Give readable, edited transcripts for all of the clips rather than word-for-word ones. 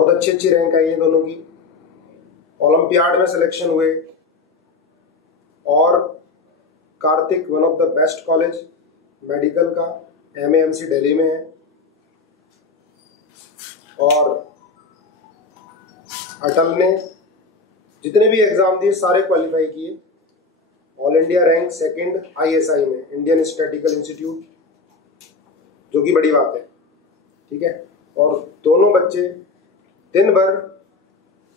बहुत अच्छी अच्छी रैंक आई है दोनों की। ओलंपियाड में सिलेक्शन हुए। और Kartik one of the best college medical का MAMC दिल्ली में है। और अटल ने जितने भी एग्जाम दिए सारे क्वालिफाई किए। All India rank 2nd ISI में, इंडियन स्टैटिस्टिकल इंस्टीट्यूट, जो कि बड़ी बात है। ठीक है। और दोनों बच्चे दिन भर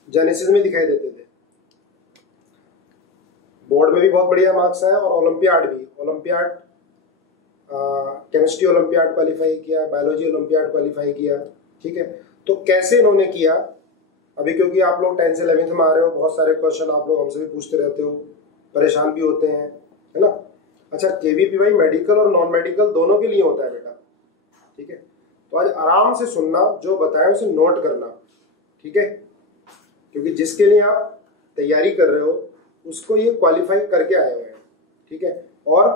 जेनेसिस में दिखाई देते थे। बोर्ड में भी बहुत बढ़िया मार्क्स आए और ओलंपियाड भी। ओलंपियाड केमिस्ट्री ओलंपियाड क्वालिफाई किया, बायोलॉजी ओलंपियाड क्वालिफाई किया। ठीक है। तो कैसे इन्होंने किया, अभी क्योंकि आप लोग 10th से 11th में आ रहे हो, बहुत सारे क्वेश्चन आप लोग हमसे भी पूछते रहते हो, परेशान भी होते हैं, है ना। अच्छा, KVPY मेडिकल और नॉन मेडिकल दोनों के लिए होता है बेटा। ठीक है। तो आज आराम से सुनना, जो बताएं उसे नोट करना। ठीक है। क्योंकि जिसके लिए आप तैयारी कर रहे हो उसको ये क्वालिफाई करके आए हुए हैं। ठीक है। और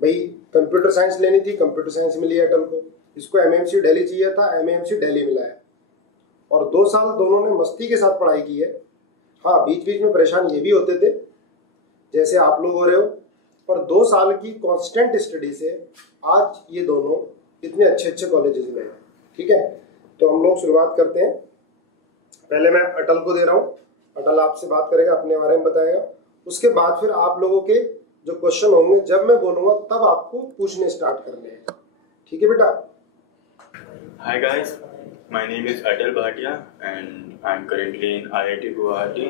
भाई कंप्यूटर साइंस लेनी थी, कंप्यूटर साइंस मिली अटल को। इसको MAMC दिल्ली चाहिए था, MAMC दिल्ली मिला है। और 2 साल दोनों ने मस्ती के साथ पढ़ाई की है। हाँ, बीच बीच में परेशान ये भी होते थे जैसे आप लोग हो रहे हो, पर 2 साल की कांस्टेंट स्टडी से आज ये दोनों इतने अच्छे अच्छे कॉलेजेस में हैं। ठीक है। तो हम लोग शुरुआत करते हैं। पहले मैं अटल को दे रहा हूँ। अटल आपसे बात करेगा, अपने बारे में बताएगा। उसके बाद फिर आप लोगों के जो क्वेश्चन होंगे जब मैं बोलूंगा तब आपको पूछने स्टार्ट करने हैं। ठीक है बेटा। Hi guys, my name is Atal Bhatia and I'm currently in IIT Guwahati.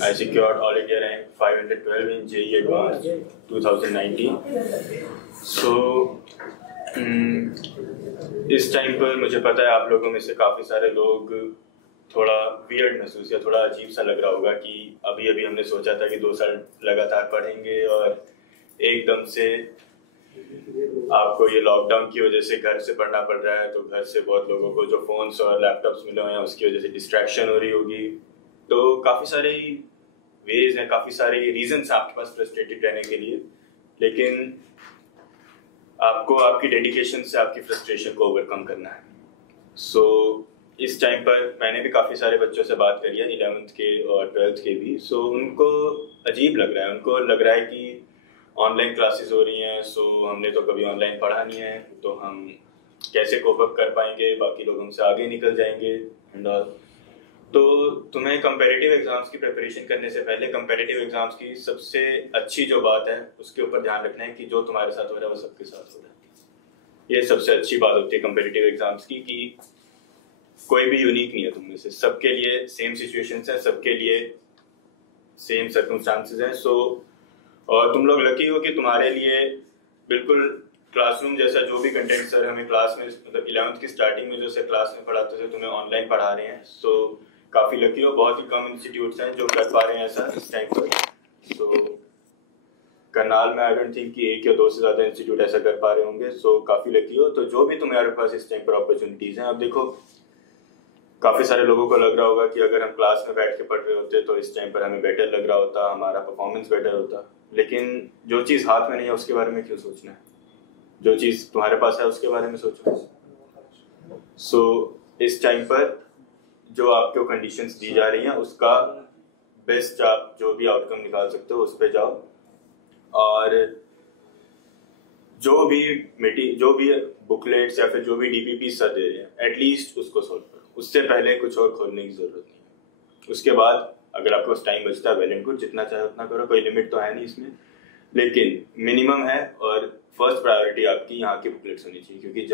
I secured All India rank 512 in JEE Advanced 2019. So इस टाइम पर मुझे पता है आप लोगों में से काफ़ी सारे लोग थोड़ा वियर्ड महसूस या थोड़ा अजीब सा लग रहा होगा कि अभी अभी हमने सोचा था कि 2 साल लगातार पढ़ेंगे और एकदम से आपको ये लॉकडाउन की वजह से घर से पढ़ना पड़ रहा है। तो घर से बहुत लोगों को जो फोन्स और लैपटॉप्स मिले हुए हैं उसकी वजह से डिस्ट्रैक्शन हो रही होगी। तो काफ़ी सारे वेज हैं, काफ़ी सारे रीजंस आपके पास फ्रस्ट्रेटेड रहने के लिए, लेकिन आपको आपकी डेडिकेशन से आपकी फ्रस्ट्रेशन को ओवरकम करना है। सो इस टाइम पर मैंने भी काफ़ी सारे बच्चों से बात करी है, 11th के और 12th के भी। सो उनको अजीब लग रहा है, उनको लग रहा है कि ऑनलाइन क्लासेस हो रही हैं, सो हमने तो कभी ऑनलाइन पढ़ा नहीं है, तो हम कैसे कोप अप कर पाएंगे, बाकी लोग हमसे आगे निकल जाएंगे एंड ऑल। तो तुम्हें कंपैरेटिव एग्जाम्स की प्रिपरेशन करने से पहले कंपैरेटिव एग्जाम्स की सबसे अच्छी जो बात है उसके ऊपर ध्यान रखना है कि जो तुम्हारे साथ हो रहा है वो सबके साथ हो रहा है। ये सबसे अच्छी बात होती है कंपैरेटिव एग्जाम्स की, कि कोई भी यूनिक नहीं है तुम में से, सबके लिए सेम सिचुएशंस हैं, सबके लिए सेम सर्कमस्टांसेस हैं। सो और तुम लोग लकी हो कि तुम्हारे लिए बिल्कुल क्लासरूम जैसा जो भी कंटेंट सर हमें क्लास में, मतलब 11th की स्टार्टिंग में जो सर क्लास में पढ़ाते थे तुम्हें ऑनलाइन पढ़ा रहे हैं। सो काफ़ी लकी हो। बहुत ही कम इंस्टीट्यूट्स हैं जो कर पा रहे हैं ऐसा इस टाइम पर। सो करनाल में आई डोंट थिंक कि 1 या 2 से ज़्यादा इंस्टीट्यूट ऐसा कर पा रहे होंगे। सो काफ़ी लकी हो। तो जो भी तुम्हारे पास इस टाइम पर अपॉर्चुनिटीज़ हैं, अब देखो काफ़ी सारे लोगों को लग रहा होगा कि अगर हम क्लास में बैठ के पढ़ रहे होते तो इस टाइम पर हमें बेटर लग रहा होता, हमारा परफॉर्मेंस बेटर होता। लेकिन जो चीज़ हाथ में नहीं है उसके बारे में क्यों सोचना है, जो चीज़ तुम्हारे पास है उसके बारे में सोचो। सो इस टाइम पर जो आपको कंडीशंस दी जा रही हैं उसका बेस्ट आप जो भी आउटकम निकाल सकते हो उस पर जाओ, और जो भी बुकलेट्स या फिर जो भी DPP सर दे रहे हैं एटलीस्ट उसको सॉल्व करो। उससे पहले कुछ और खोलने की ज़रूरत नहीं है। उसके बाद अगर आपको टाइम बचता है वेल एंड गुड, जितना चाहे उतना करो, कोई लिमिट तो है नहीं इसमें, लेकिन मिनिमम है। और फर्स्ट प्रायोरिटी आपकी यहाँ की बुकलेट्स होनी चाहिए, क्योंकि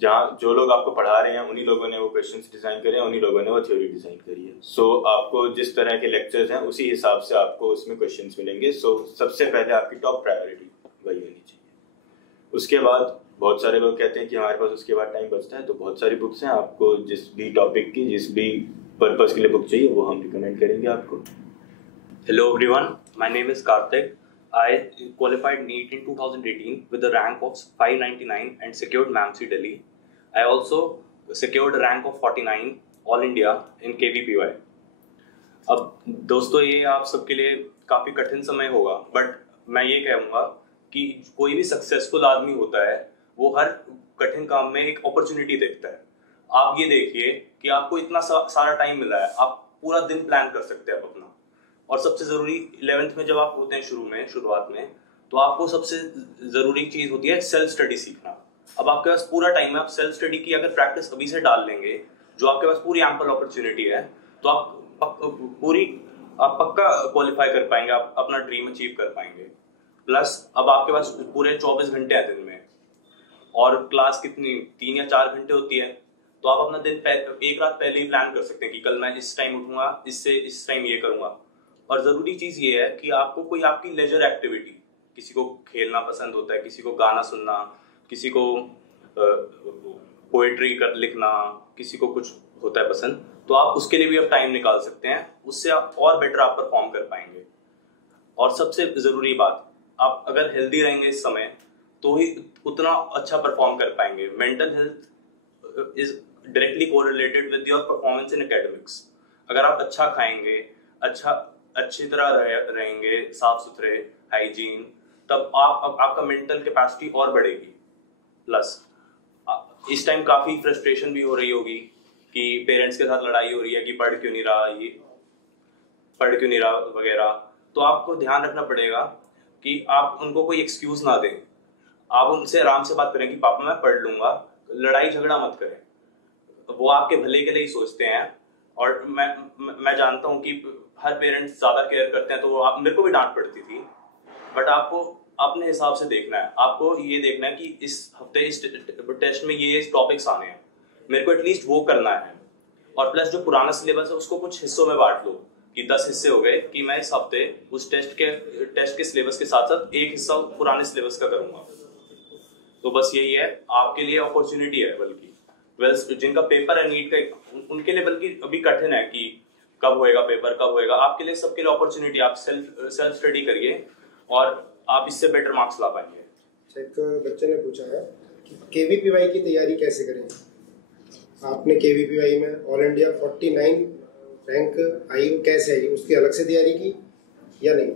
जहाँ जो लोग आपको पढ़ा रहे हैं उन्हीं लोगों ने वो क्वेश्चंस डिज़ाइन करे हैं, उन्हीं लोगों ने वो थ्योरी डिज़ाइन करी है। सो आपको जिस तरह के लेक्चर्स हैं उसी हिसाब से आपको उसमें क्वेश्चंस मिलेंगे। सो सबसे पहले आपकी टॉप प्रायोरिटी वही होनी चाहिए। उसके बाद बहुत सारे लोग कहते हैं कि हमारे पास उसके बाद टाइम बचता है, तो बहुत सारी बुक्स हैं, आपको जिस भी टॉपिक की जिस भी पर्पस के लिए बुक चाहिए वो हम रिकमेंड करेंगे आपको। Hello everyone, my name is Karthik. I qualified NEET in 2018 with a rank of 599 and secured MAMC Delhi. I also secured a rank of 49 All India in KVPY. अब दोस्तों ये आप सबके लिए काफ़ी कठिन समय होगा, बट मैं ये कहूँगा कि कोई भी सक्सेसफुल आदमी होता है वो हर कठिन काम में एक अपॉर्चुनिटी देखता है। आप ये देखिए कि आपको इतना सारा टाइम मिला है, आप पूरा दिन प्लान कर सकते हैं आप अपना। और सबसे जरूरी 11th में जब आप होते हैं शुरुआत में, तो आपको सबसे जरूरी चीज होती है सेल्फ स्टडी सीखना। अब आपके पास पूरा टाइम है, आप सेल्फ स्टडी की अगर प्रैक्टिस अभी से डाल लेंगे, जो आपके पास पूरी एम्पल अपॉर्चुनिटी है, तो आप पक्का क्वालिफाई कर पाएंगे, आप अपना ड्रीम अचीव कर पाएंगे। प्लस अब आपके पास पूरे 24 घंटे हैं दिन में, और क्लास कितनी 3 या 4 घंटे होती है, तो आप अपना दिन एक रात पहले ही प्लान कर सकते हैं कि कल मैं इस टाइम उठूंगा, इस टाइम ये करूंगा। और जरूरी चीज ये है कि आपको कोई आपकी लेजर एक्टिविटी, किसी को खेलना पसंद होता है, किसी को गाना सुनना, किसी को पोएट्री लिखना, किसी को कुछ होता है पसंद, तो आप उसके लिए भी आप टाइम निकाल सकते हैं, उससे आप और बेटर आप परफॉर्म कर पाएंगे। और सबसे जरूरी बात, आप अगर हेल्दी रहेंगे इस समय तो ही उतना अच्छा परफॉर्म कर पाएंगे। Mental health is directly correlated with your performance in academics. अगर आप अच्छा खाएंगे, अच्छी तरह रहेंगे, साफ सुथरे, हाइजीन, तब आपका मेंटल कैपेसिटी और बढ़ेगी। प्लस इस टाइम काफी फ्रस्ट्रेशन भी हो रही होगी कि पेरेंट्स के साथ लड़ाई हो रही है कि पढ़ क्यों नहीं रहा वगैरह, तो आपको ध्यान रखना पड़ेगा कि आप उनको कोई एक्सक्यूज ना दें। आप उनसे आराम से बात करें कि पापा मैं पढ़ लूंगा, लड़ाई झगड़ा मत करें। वो आपके भले के लिए ही सोचते हैं, और मैं जानता हूँ कि हर पेरेंट्स ज्यादा केयर करते हैं, तो वो मेरे को भी डांट पड़ती थी, बट आपको अपने हिसाब से देखना है। आपको ये देखना है कि इस हफ्ते इस टेस्ट में ये टॉपिक्स आने हैं, मेरे को एटलीस्ट वो करना है। और प्लस जो पुराना सिलेबस है उसको कुछ हिस्सों में बांट लो कि 10 हिस्से हो गए, कि मैं इस हफ्ते उस टेस्ट के सिलेबस के साथ साथ एक हिस्सा पुराने सिलेबस का करूंगा। तो बस यही है, आपके लिए अपॉर्चुनिटी है। बल्कि जिनका पेपर है नीट का, उनके लिए बल्कि अभी कठिन है कि कब होएगा पेपर, कब होएगा। आपके लिए, सबके लिए अपॉर्चुनिटी। आप सेल्फ स्टडी करिए और आप इससे बेटर मार्क्स ला पाएंगे। एक बच्चे ने पूछा है कि केवीपीवाई की तैयारी कैसे करें। आपने केवीपीवाई में ऑल इंडिया 49 रैंक आई, वो कैसे आई, उसकी अलग से तैयारी की या नहीं?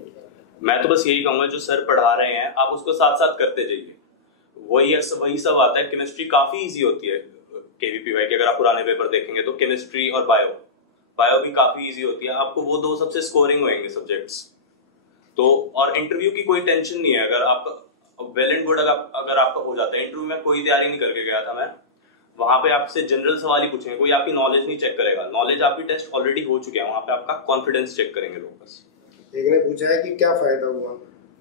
मैं तो बस यही कहूंगा, जो सर पढ़ा रहे हैं आप उसको साथ साथ करते जाइए। वही सब आता है। केमिस्ट्री काफी इजी होती है केवीपीवाई की। अगर आप पुराने पेपर देखेंगे तो केमिस्ट्री और बायो भी काफी इजी होती है। आपको वो दो सबसे स्कोरिंग होंगे सब्जेक्ट्स। तो और इंटरव्यू की कोई टेंशन नहीं है। अगर आपका वेल एंड गुड अगर आपका हो जाता है। इंटरव्यू में कोई तैयारी नहीं करके गया था मैं, वहां पे आपसे जनरल सवाल ही पूछेंगे, कोई आपकी नॉलेज नहीं चेक करेगा। नॉलेज आपकी टेस्ट ऑलरेडी हो चुके हैं, वहां पे आपका कॉन्फिडेंस चेक करेंगे लोग बस। एक ने पूछा है कि क्या फायदा हुआ,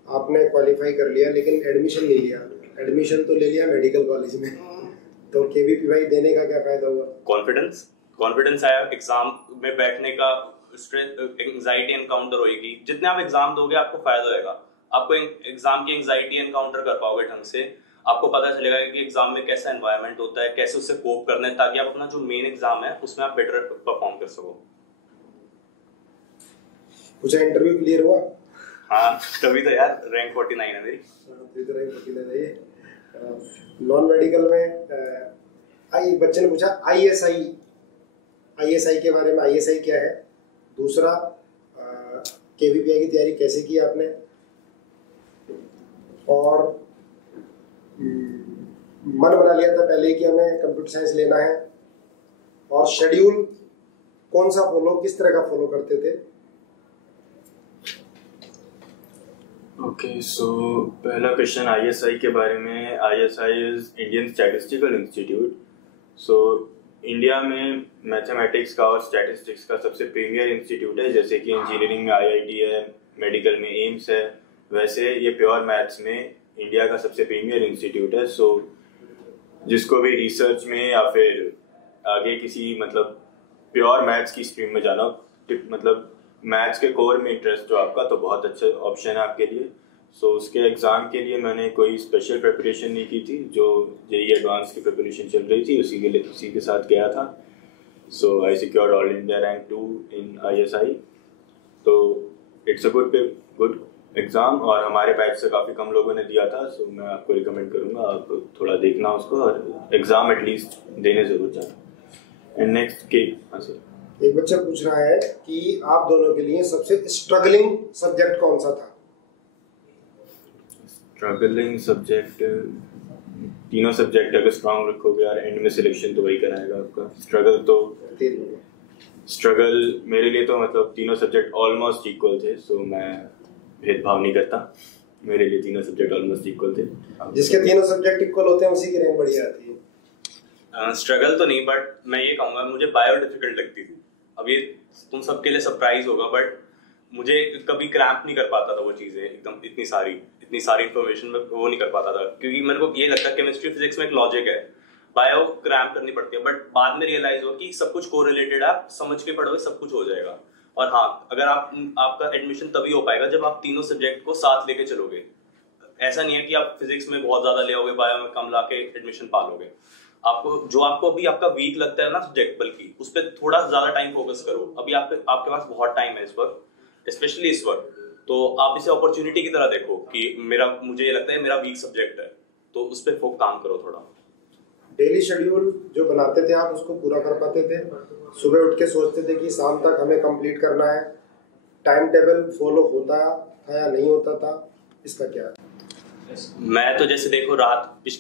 आपने क्वालिफाई कर लिया लेकिन एडमिशन नहीं लिया। एडमिशन तो ले लिया मेडिकल कॉलेज में, तो केवीपीवाई देने का क्या फायदा हुआ? कॉन्फिडेंस आया, एग्जाम में बैठने का स्ट्रेस, एंजाइटी एनकाउंटर होगी। जितने आप एग्जाम दोगे आपको फायदा होगा। आपको एग्जाम की एंजाइटी एनकाउंटर कर पाओगे ढंग से। आपको पता चलेगा कि एग्जाम में कैसा एनवायरनमेंट होता है, कैसे उससे कोप करना है, ताकि आप अपना जो मेन एग्जाम है उसमें आप बेटर परफॉर्म कर सको। पूछा इंटरव्यू क्लियर हुआ? हाँ, तभी तो यार रैंक 49 है मेरी। रैंक 49 है ये। नॉन मेडिकल में बच्चे ने पूछा आईएसआई के बारे में। आईएसआई क्या है? दूसरा, केवीपीआई की तैयारी कैसे की आपने, और मन बना लिया था पहले कि हमें कंप्यूटर साइंस लेना है, और शेड्यूल कौन सा किस तरह का फॉलो करते थे? ओके, सो पहला क्वेश्चन आईएसआई के बारे में। ISI is Indian statistical institute. So India में मैथमेटिक्स का और स्टैटिस्टिक्स का सबसे प्रीमियर इंस्टीट्यूट है। जैसे कि इंजीनियरिंग में आईआईटी है, मेडिकल में एम्स है, वैसे ये प्योर मैथ्स में इंडिया का सबसे प्रीमियर इंस्टीट्यूट है। सो जिसको भी रिसर्च में या फिर आगे किसी मतलब प्योर मैथ्स की स्ट्रीम में जाना, मतलब मैथ्स के कोर में इंटरेस्ट हो आपका, तो बहुत अच्छा ऑप्शन है आपके लिए। सो उसके एग्ज़ाम के लिए मैंने कोई स्पेशल प्रिपरेशन नहीं की थी। जो जेईई एडवांस की प्रिपरेशन चल रही थी उसी के साथ गया था। सो आई सिक्योर्ड ऑल इंडिया रैंक 2 इन आईएसआई। तो इट्स अ गुड एग्ज़ाम, और हमारे बैच से काफ़ी कम लोगों ने दिया था। सो मैं आपको रिकमेंड करूँगा आप थोड़ा देखना उसको, और एग्ज़ाम एटलीस्ट देने ज़रूर जाना। एंड नेक्स्ट के एक बच्चा पूछ रहा है कि आप दोनों के लिए सबसे स्ट्रगलिंग सब्जेक्ट कौन सा था? स्ट्रगलिंग सब्जेक्ट तीनों सब्जेक्ट अगर स्ट्रांग रखोगे यार, एंड में सिलेक्शन तो वही कराएगा आपका। स्ट्रगल मेरे लिए तो मतलब तीनों सब्जेक्ट ऑलमोस्ट इक्वल थे, सो मैं भेदभाव नहीं करता, मेरे लिए तीनों सब्जेक्ट ऑलमोस्ट इक्वल थे। जिसके तीनों सब्जेक्ट इक्वल होते हैं उसी की रैंक बढ़िया आती है। स्ट्रगल तो नहीं, बट मैं ये कहूँगा मुझे बायो डिफिकल्ट लगती थी। अब ये तुम सबके लिए सरप्राइज होगा, बट मुझे कभी क्रैम्प नहीं कर पाता था वो चीज़ें, एकदम इतनी सारी इन्फॉर्मेशन में वो नहीं कर पाता था, क्योंकि मेरे को ये लगता है केमिस्ट्री फिजिक्स में एक लॉजिक है, बायो क्रैम्प करनी पड़ती है। बट बाद में रियलाइज हुआ कि सब कुछ कोरिलेटेड है, आप समझ के पढ़ोगे सब कुछ हो जाएगा। और हाँ, अगर आपका एडमिशन तभी हो पाएगा जब आप तीनों सब्जेक्ट को साथ लेके चलोगे। ऐसा नहीं है कि आप फिजिक्स में बहुत ज्यादा ले आओगे, बायो में कम लाके एडमिशन पा लोगे। आपको अभी आपका वीक लगता है ना सब्जेक्ट, बल्कि उस पर थोड़ा ज्यादा टाइम फोकस करो। अभी आपके पास बहुत टाइम है इस वक्त, स्पेशली इस वक्त, तो आप इसे अपॉर्चुनिटी की तरह देखो कि मुझे ये लगता है मेरा वीक सब्जेक्ट है, तो उस पर काम करो थोड़ा। डेली शेड्यूल जो बनाते थे आप, उसको पूरा कर पाते थे? सुबह उठ के सोचते थे कि शाम तक हमें कंप्लीट करना है, टाइम टेबल फॉलो होता था या नहीं होता था, इसका क्या? मैं तो जैसे देखो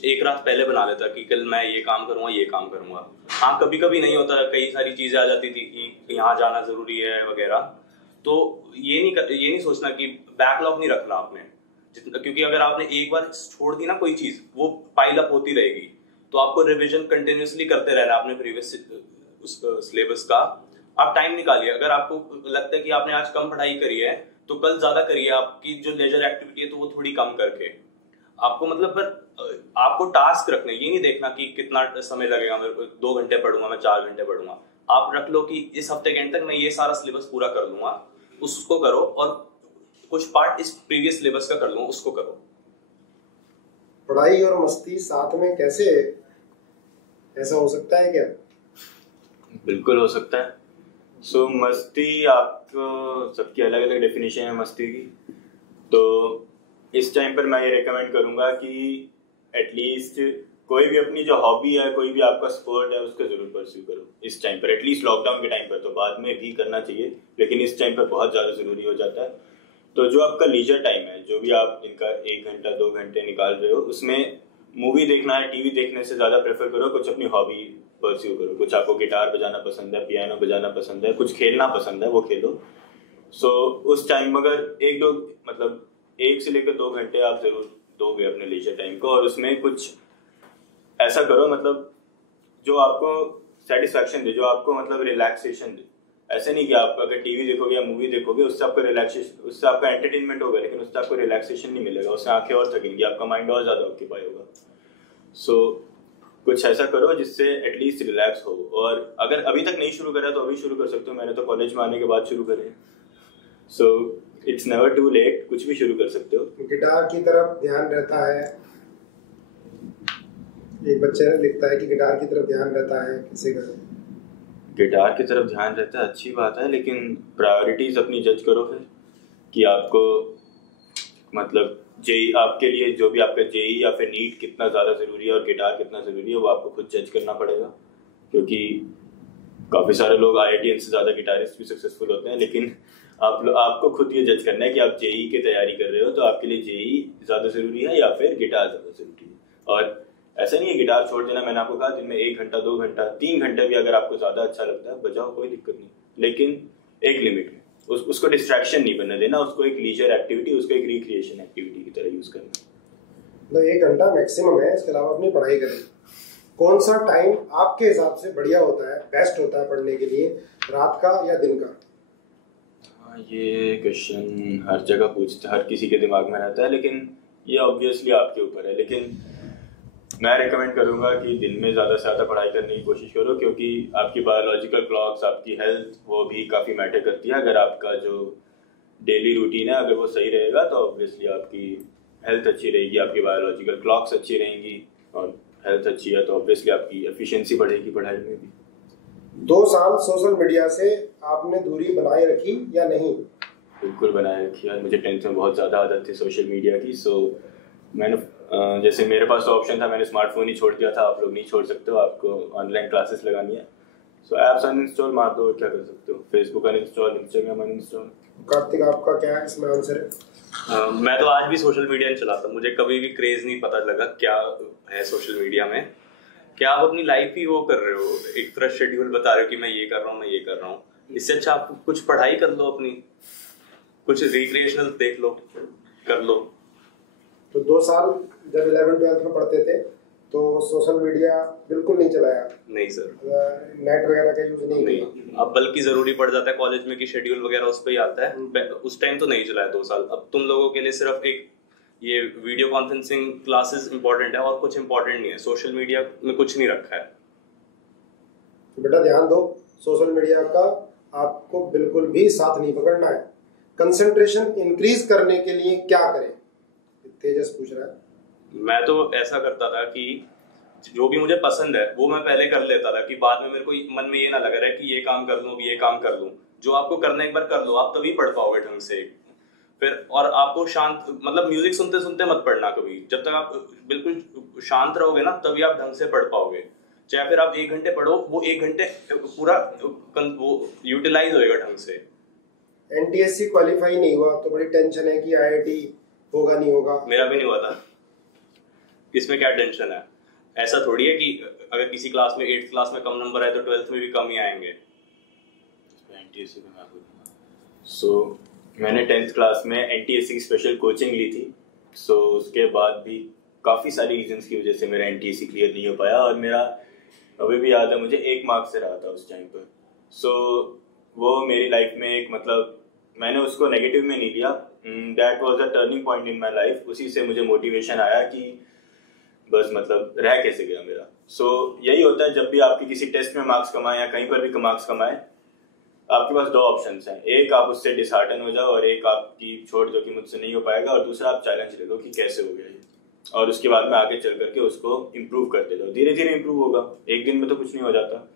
एक रात पहले बना लेता कि कल मैं ये काम करूंगा। हाँ, कभी कभी नहीं होता, कई सारी चीजें आ जाती थी कि यहाँ जाना जरूरी है वगैरह, तो ये नहीं सोचना कि बैकलॉग नहीं रखना आपने, क्योंकि अगर आपने एक बार छोड़ दी ना कोई चीज, वो पाइल अप होती रहेगी। तो आपको रिवीजन कंटिन्यूअसली करते रहना अपने प्रीवियस सिलेबस का। आप टाइम निकालिए, अगर आपको लगता है कि आपने आज कम पढ़ाई करी है तो कल ज्यादा करिए। आपकी जो लेजर एक्टिविटी है तो वो थोड़ी कम करके आपको आपको टास्क रखने, ये नहीं देखना कि कितना समय लगेगा, मेरे को 2 घंटे पढ़ूंगा, मैं 4 घंटे पढ़ूंगा। आप रख लो कि इस हफ्ते के एंड तक मैं ये सारा सिलेबस पूरा कर लूंगा, उसको करो, और कुछ पार्ट इस प्रीवियस सिलेबस का कर लूंगा, उसको करो। पढ़ाई और मस्ती साथ में कैसे, ऐसा हो सकता है क्या? बिल्कुल हो सकता है। सो मस्ती, आपको सबकी अलग अलग डेफिनेशन है मस्ती की, तो इस टाइम पर मैं ये रेकमेंड करूंगा कि एटलीस्ट कोई भी अपनी जो हॉबी है, कोई भी आपका स्पोर्ट है, उसको जरूर परस्यू करो इस टाइम पर। एटलीस्ट लॉकडाउन के टाइम पर, तो बाद में भी करना चाहिए, लेकिन इस टाइम पर बहुत ज़्यादा ज़रूरी हो जाता है। तो जो आपका लीजर टाइम है, जो भी आप इनका 1 घंटा 2 घंटे निकाल रहे हो, उसमें मूवी देखना है, टीवी देखने से ज़्यादा प्रेफर करो कुछ अपनी हॉबी परस्यू करो। कुछ आपको गिटार बजाना पसंद है, पियानो बजाना पसंद है, कुछ खेलना पसंद है, वो खेलो। सो उस टाइम अगर 1 से लेकर 2 घंटे आप जरूर दोगे अपने लीजर टाइम को, और उसमें कुछ ऐसा करो जो आपको सेटिस्फैक्शन दे, जो आपको रिलैक्सेशन दे। ऐसे नहीं कि आप अगर टीवी देखोगे या मूवी देखोगे उससे आपको रिलैक्सेशन, उससे आपका एंटरटेनमेंट होगा, लेकिन उससे आपको रिलैक्सेशन नहीं मिलेगा, उससे आंखें और थकेंगी, आपका माइंड और ज़्यादा ऑक्यूपाई होगा। सो कुछ ऐसा करो जिससे एटलीस्ट रिलैक्स हो। और अगर अभी तक नहीं शुरू करा तो अभी शुरू कर सकते हो, मैंने तो कॉलेज में आने के बाद शुरू करे। So it's never too late, कुछ भी शुरू कर सकते हो। गिटार की तरफ ध्यान रहता है, एक बच्चे ने लिखता है कि गिटार की तरफ ध्यान रहता है, किसी का गिटार की तरफ ध्यान रहता है, अच्छी बात है, लेकिन प्रायोरिटीज अपनी जज करो फिर, कि आपको जेई, आपके लिए जो भी आपका जेई या फिर नीट कितना ज़्यादा ज़रूरी है और गिटार कितना ज़रूरी है, वो आपको खुद जज करना पड़ेगा। क्योंकि काफ़ी सारे लोग IITian से ज़्यादा गिटारिस्ट भी सक्सेसफुल होते हैं, लेकिन आपको खुद ये जज करना है कि आप जेई की तैयारी कर रहे हो तो आपके लिए जेई ज़्यादा ज़रूरी है या फिर गिटार ज़्यादा ज़रूरी है। और ऐसा नहीं है गिटार छोड़ देना, मैंने आपको कहा दिन में 1 घंटा 2 घंटा 3 घंटे भी अगर आपको ज़्यादा अच्छा लगता है बजाओ, कोई दिक्कत नहीं, लेकिन एक लिमिट में। उसको डिस्ट्रैक्शन नहीं बनने देना, उसको एक लीजर एक्टिविटी, उसको एक रिक्रिएशन एक्टिविटी की तरह यूज़ करना। 1 घंटा मैक्सिमम है, इसके अलावा अपनी पढ़ाई करें। कौन सा टाइम आपके हिसाब से बढ़िया होता है, बेस्ट होता है पढ़ने के लिए, रात का या दिन का? ये क्वेश्चन हर जगह पूछते, हर किसी के दिमाग में रहता है, लेकिन ये ऑब्वियसली आपके ऊपर है। लेकिन मैं रिकमेंड करूँगा कि दिन में ज़्यादा से ज़्यादा पढ़ाई करने की कोशिश करो, क्योंकि आपकी बायोलॉजिकल क्लॉक्स, आपकी हेल्थ, वो भी काफ़ी मैटर करती है। अगर आपका जो डेली रूटीन है अगर वो सही रहेगा तो ऑब्वियसली आपकी हेल्थ अच्छी रहेगी, आपकी बायोलॉजिकल क्लॉक्स अच्छी रहेंगी, और हेल्थ अच्छी है तो ऑब्वियसली आपकी एफिशिएंसी बढ़ेगी पढ़ाई में भी। 2 साल सोशल मीडिया से आपने दूरी बनाए रखी या नहीं? बिल्कुल बनाए रखी है। मुझे 10th में बहुत ज़्यादा आदत थी सोशल मीडिया की, सो मैंने जैसे मेरे पास तो ऑप्शन था, मैंने स्मार्टफोन ही छोड़ दिया था। आप लोग नहीं छोड़ सकते हो, आपको ऑनलाइन क्लासेस लगानी है, सो ऐप्स अनइंस्टॉल मार दो, क्या कर सकते हो, Facebook uninstall, Instagram uninstall. Kartik आपका क्या है इसमें आंसर है? मैं तो आज भी सोशल मीडिया नहीं चलाता, मुझे कभी भी क्रेज नहीं पता लगा क्या है सोशल मीडिया में। क्या आप अपनी लाइफ ही वो कर रहे हो, एक तरह शेड्यूल बता रहे हो कि मैं ये कर रहा हूँ, मैं ये कर रहा हूँ। इससे अच्छा आप कुछ पढ़ाई कर लो, अपनी कुछ रिक्रिएशनल देख लो, कर लो। तो 2 साल जब 11th-12th में पढ़ते थे तो सोशल मीडिया बिल्कुल नहीं चलाया? नहीं सर, नेट वगैरह का यूज नहीं किया। अब बल्कि जरूरी पड़ जाता है कॉलेज में कि शेड्यूल वगैरह उस पर ही आता है। उस टाइम तो नहीं चलाया 2 साल। अब तुम लोगों के लिए सिर्फ एक ये वीडियो कॉन्फ्रेंसिंग क्लासेस इंपॉर्टेंट है और कुछ इंपॉर्टेंट नहीं है। सोशल मीडिया में कुछ नहीं रखा है। तो बेटा ध्यान दो, सोशल मीडिया का आपको बिल्कुल भी साथ नहीं पकड़ना है। कंसंट्रेशन इंक्रीज करने के लिए क्या करें? तेजस पूछ रहा है। मैं तो ऐसा करता था कि जो भी मुझे पसंद है वो मैं पहले कर लेता था कि बाद में मेरे को मन में ये ना लगा रहा कि ये काम कर लूं, ये काम कर लूं। जो आपको करना एक बार कर लो, आप तभी पढ़ पाओगे ढंग से। फिर और आपको शांत, मतलब म्यूजिक सुनते सुनते मत पढ़ना कभी। जब तक आप बिल्कुल शांत रहोगे ना तभी आप ढंग से पढ़ पाओगे। चाहे फिर आप 1 घंटे पढ़ो, वो 1 घंटे पूरा वो यूटिलाइज होएगा ढंग से। एनटीएससी क्वालिफाई नहीं हुआ तो बड़ी टेंशन है कि आईआईटी होगा नहीं होगा। मेरा भी नहीं हुआ था, इसमें क्या टेंशन है? ऐसा थोड़ी है कि अगर किसी क्लास में 8th क्लास में कम नंबर आए तो 12th में भी कम ही आएंगे। एनटीएससी में मैं बोलूँगा मैंने 10th क्लास में एनटीएससी की स्पेशल कोचिंग ली थी। उसके बाद भी काफ़ी सारी रीजंस की वजह से मेरा एनटीएससी क्लियर नहीं हो पाया और मेरा अभी भी याद है मुझे 1 मार्क्स से रहा था उस टाइम पर। वो मेरी लाइफ में एक, मतलब मैंने उसको नेगेटिव में नहीं लिया। That was a turning point in my life. उसी से मुझे मोटिवेशन आया कि बस मतलब रह कैसे गया मेरा। यही होता है जब भी आपकी किसी टेस्ट में मार्क्स कमाएं या कहीं पर भी मार्क्स कमाएं, आपके पास 2 ऑप्शंस हैं। एक आप उससे डिसहार्टन हो जाओ और एक आपकी छोड़ दो कि मुझसे नहीं हो पाएगा, और दूसरा आप चैलेंज ले लो कि कैसे हो गया ये, और उसके बाद में आगे चल करके उसको इम्प्रूव करते जाओ। धीरे धीरे इम्प्रूव होगा, एक दिन में तो कुछ नहीं हो जाता।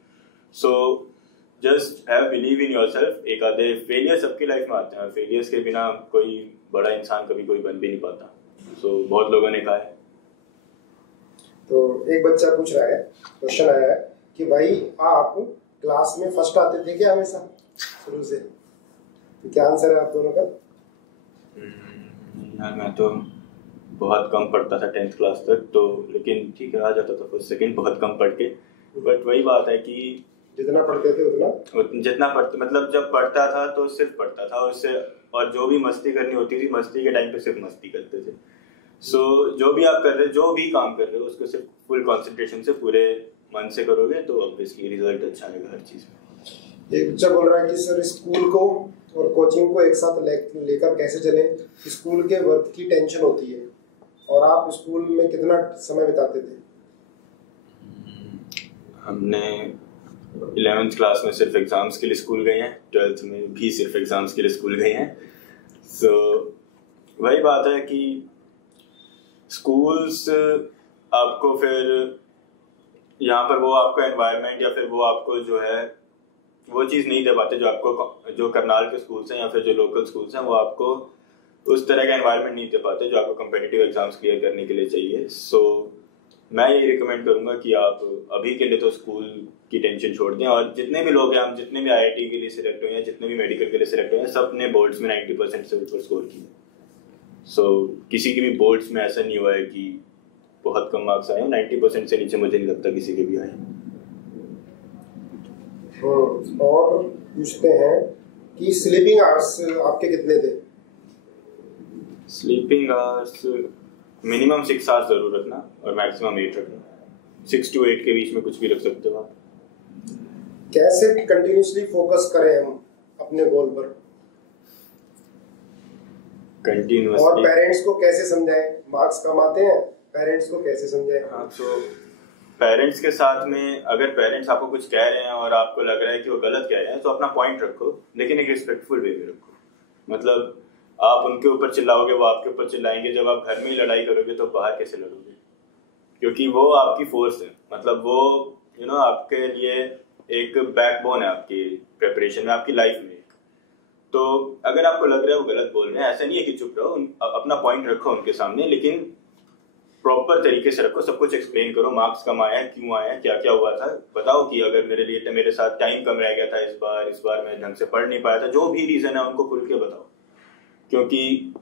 Just have believe in yourself. एक आधे फेलियर सबकी लाइफ में आते हैं और फेलियर्स के बिना कोई बड़ा इंसान कभी कोई बन भी नहीं पाता। बहुत लोगों ने कहा है। तो एक बच्चा पूछ रहा है, क्वेश्चन आया है कि भाई आप क्लास में फर्स्ट आते थे क्या हमेशा शुरू से? तो क्या आंसर है आप दोनों का? यार मैं तो बहुत कम पढ़ता था 10th क्लास तक, तो लेकिन ठीक है आ जाता था फर्स्ट सेकंड बहुत कम पढ़ के। बट वही बात है कि जितना पढ़ते थे उतना जितना पढ़ते, मतलब जब पढ़ता था तो सिर्फ पढ़ता था और जो भी मस्ती करनी होती थी मस्ती के टाइम पे सिर्फ मस्ती करते थे। जो भी आप कर रहे हो, जो भी काम कर रहे हो, उसको सिर्फ फुल कंसंट्रेशन से पूरे मन से करोगे तो ऑब्वियसली रिजल्ट अच्छा आएगा हर चीज में। एक बच्चा बोल रहा है कि सर स्कूल को और कोचिंग को एक साथ लेकर कैसे चलें? स्कूल के वर्क की टेंशन होती है और आप स्कूल में कितना समय बिताते थे? हमने 11th क्लास में सिर्फ एग्जाम्स के लिए स्कूल गए हैं, 12th में भी सिर्फ एग्जाम्स के लिए स्कूल गए हैं। वही बात है कि स्कूल्स आपको फिर यहाँ पर वो आपका एनवायरनमेंट या फिर वो आपको जो है वो चीज़ नहीं दे पाते जो आपको, जो करनाल के स्कूल्स हैं या फिर जो लोकल स्कूल्स हैं वो आपको उस तरह का एनवायरनमेंट नहीं दे पाते जो आपको कम्पिटिटिव एग्जाम्स क्लियर करने के लिए चाहिए। मैं ये रिकमेंड करूँगा कि आप अभी के लिए तो स्कूल की टेंशन छोड़ दें, और जितने भी लोग हैं, हम जितने भी आईआईटी के लिए सिलेक्ट हुए हैं, जितने भी मेडिकल के लिए सिलेक्ट हुए हैं, सब ने बोर्ड्स में 90% से ऊपर स्कोर किए। किसी के भी बोर्ड्स में ऐसा नहीं हुआ है कि बहुत कम मार्क्स आए हैं। 90% से नीचे मुझे नहीं लगता किसी के भी आए। और पूछते हैं कि स्लीपिंग आवर्स आपके कितने थे? स्लीपिंग आवर्स मिनिमम 6 आवर्स जरूर रखना और मैक्सिमम 8 रखना। 6 to 8 के बीच में कुछ भी रख सकते हो आप। कैसे कंटिन्यूसली फोकस करें हम अपने गोल पर? कंटिन्यूसली। और पेरेंट्स को कैसे समझाएं? मार्क्स कम आते हैं, पेरेंट्स को कैसे समझाएं? हाँ, तो पेरेंट्स के साथ में अगर पेरेंट्स आपको कुछ कह रहे हैं और आपको लग रहा है कि वो गलत कह रहे हैं तो अपना पॉइंट रखो, लेकिन एक रिस्पेक्टफुल वे में रखो। मतलब आप उनके ऊपर चिल्लाओगे, वो आपके ऊपर चिल्लाएंगे। जब आप घर में ही लड़ाई करोगे तो बाहर कैसे लड़ोगे? क्योंकि वो आपकी फोर्स है, मतलब वो आपके लिए एक बैकबोन है आपकी प्रिपरेशन में, आपकी लाइफ में। तो अगर आपको लग रहा है वो गलत बोल रहे हैं, ऐसा नहीं है कि चुप रहो, अपना पॉइंट रखो उनके सामने, लेकिन प्रॉपर तरीके से रखो, सब कुछ एक्सप्लेन करो, मार्क्स कम आया, क्यों आया, क्या क्या हुआ था बताओ, कि अगर मेरे साथ टाइम कम रह गया था इस बार मैं ढंग से पढ़ नहीं पाया था, जो भी रीज़न है उनको खुल के बताओ, क्योंकि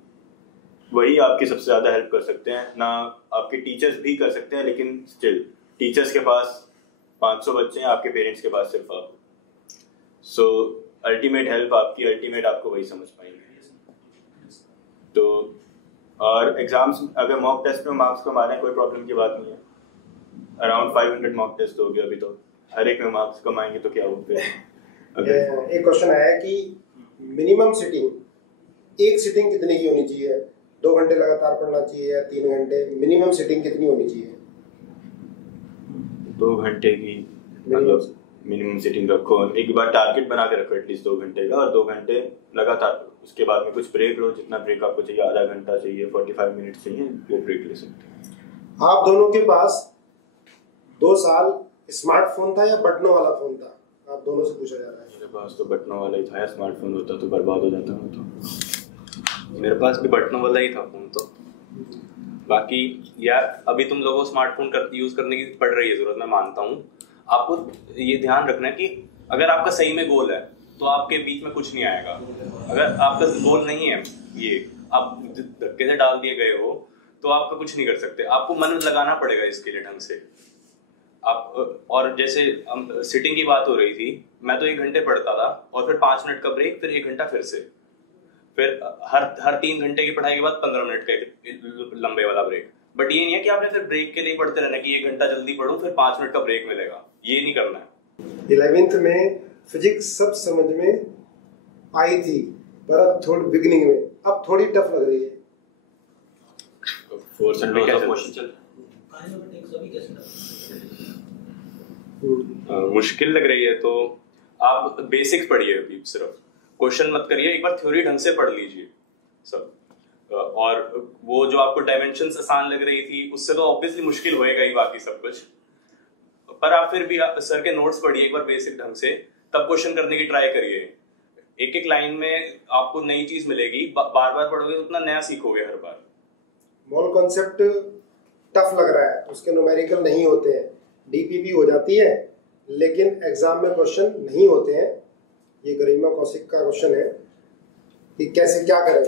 वही आपकी सबसे ज़्यादा हेल्प कर सकते हैं ना। आपके टीचर्स भी कर सकते हैं, लेकिन स्टिल टीचर्स के पास 500 बच्चे हैं, आपके पेरेंट्स के पास सिर्फ आप। सो अल्टीमेट हेल्प आपकी, अल्टीमेट आपको वही समझ पाएंगे। तो और एग्जाम्स अगर मॉक टेस्ट में मार्क्स कम आ रहे हैं कोई प्रॉब्लम की बात नहीं है। अराउंड 500 मॉक टेस्ट हो गया अभी, तो हर एक में मार्क्स कम आएंगे तो क्या होगा। एक क्वेश्चन आया कि मिनिमम सिटिंग, एक सिटिंग कितने की होनी चाहिए? 2 घंटे लगातार पढ़ना चाहिए या 3 घंटे? मिनिमम सिटिंग कितनी होनी चाहिए? 2 घंटे की मतलब मिनिमम सिटिंग रखो, एक बार टारगेट बना के रखो एटलीस्ट 2 घंटे का, और 2 घंटे लगातार। उसके बाद में कुछ ब्रेक लो, जितना ब्रेक आपको चाहिए, आधा घंटा चाहिए, 45 मिनट चाहिए, वो ब्रेक ले सकते हैं। आप दोनों के पास 2 साल स्मार्टफोन था या बटनों वाला फोन था? आप दोनों से पूछा जा रहा है। मेरे पास तो बटनों वाला ही था, स्मार्टफोन होता तो बर्बाद हो जाता मैं तो। मेरे पास भी बटनों वाला ही था फोन तो। बाकी यार अभी तुम लोगों को स्मार्टफोन यूज करने की पड़ रही है जरूरत, मैं मानता हूँ। आपको ये ध्यान रखना है कि अगर आपका सही में गोल है तो आपके बीच में कुछ नहीं आएगा। अगर आपका गोल नहीं है, ये आप धक्के से डाल दिए गए हो, तो आपका कुछ नहीं कर सकते। आपको मन लगाना पड़ेगा इसके लिए ढंग से। आप और जैसे सिटिंग की बात हो रही थी, मैं तो 1 घंटे पढ़ता था और फिर 5 मिनट का ब्रेक, फिर 1 घंटा फिर से, फिर हर 3 घंटे की पढ़ाई के बाद 15 मिनट का एक लंबे वाला ब्रेक। बट ये नहीं है कि आपने फिर ब्रेक के लिए पढ़ते रहना कि 1 घंटा जल्दी पढ़ो फिर 5 मिनट का ब्रेक मिलेगा, ये नहीं करना है। 11th में फिजिक्स सब समझ में आई थी, पर अब थोड़ी बिगिनिंग में अब थोड़ी टफ लग रही है। मुश्किल लग रही है तो आप बेसिक्स पढ़िए अभी, सिर्फ क्वेश्चन मत करिए, एक बार थ्योरी ढंग से पढ़ लीजिए सब। और वो जो आपको डायमेंशंस आसान लग रही थी, उससे तो ऑब्वियसली मुश्किल होएगा ही बाकी सब कुछ, पर आप फिर भी सर के नोट्स पढ़िए एक बार बेसिक ढंग से, तब क्वेश्चन करने की ट्राई करिए। एक एक लाइन में आपको नई चीज मिलेगी, बार बार पढ़ोगे तो उतना नया सीखोगे हर बार। मॉल कॉन्सेप्ट टफ लग रहा है, उसके न्यूमेरिकल नहीं होते हैं, डीपीपी हो जाती है, लेकिन एग्जाम में क्वेश्चन नहीं होते हैं। ये गरिमा कौशिक का क्वेश्चन है कि कैसे क्या करें।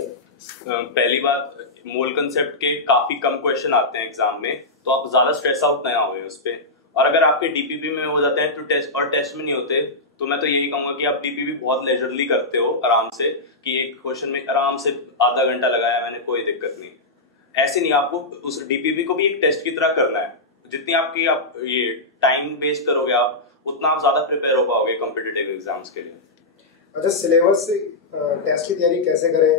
पहली बात, मोल कंसेप्ट के काफी कम क्वेश्चन आते हैं एग्जाम में, तो आप ज्यादा स्ट्रेस आउट नहीं होगे उस पे। और अगर आपके डीपीपी में हो जाते हैं तो टेस्ट में नहीं होते, तो मैं तो यही कहूंगा कि आप डीपीपी बहुत लेजरली करते हो आराम से, कि एक क्वेश्चन में आराम से आधा घंटा लगाया मैंने, कोई दिक्कत नहीं। ऐसे नहीं, आपको उस डीपीपी को भी एक टेस्ट की तरह करना है। जितनी आपकी आप ये टाइम वेस्ट करोगे आप, उतना आप ज्यादा प्रिपेयर हो पाओगे कॉम्पिटिटिव एग्जाम्स के लिए। अच्छा, सिलेबस टेस्ट की तैयारी कैसे करें?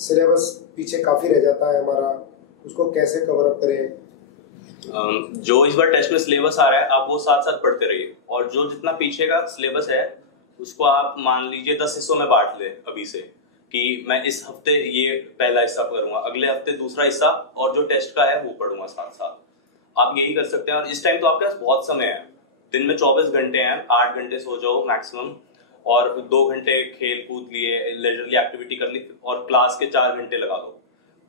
सिलेबस पीछे काफी रह जाता है हमारा, उसको कैसे कवर अप करें? जो इस बार टेस्ट में सिलेबस आ रहा है आप वो साथ साथ पढ़ते रहिए, और जो जितना पीछे का सिलेबस है उसको आप मान लीजिए 10 हिस्सों में बांट ले अभी से, कि मैं इस हफ्ते ये पहला हिस्सा करूंगा, अगले हफ्ते दूसरा हिस्सा, और जो टेस्ट का है वो पढ़ूंगा साथ साथ। आप यही कर सकते हैं। और इस टाइम तो आपके पास बहुत समय है, दिन में 24 घंटे हैं, 8 घंटे सो जाओ मैक्सिमम, और 2 घंटे खेल कूद लिए, लेजरली एक्टिविटी कर ली, और क्लास के 4 घंटे लगा लो,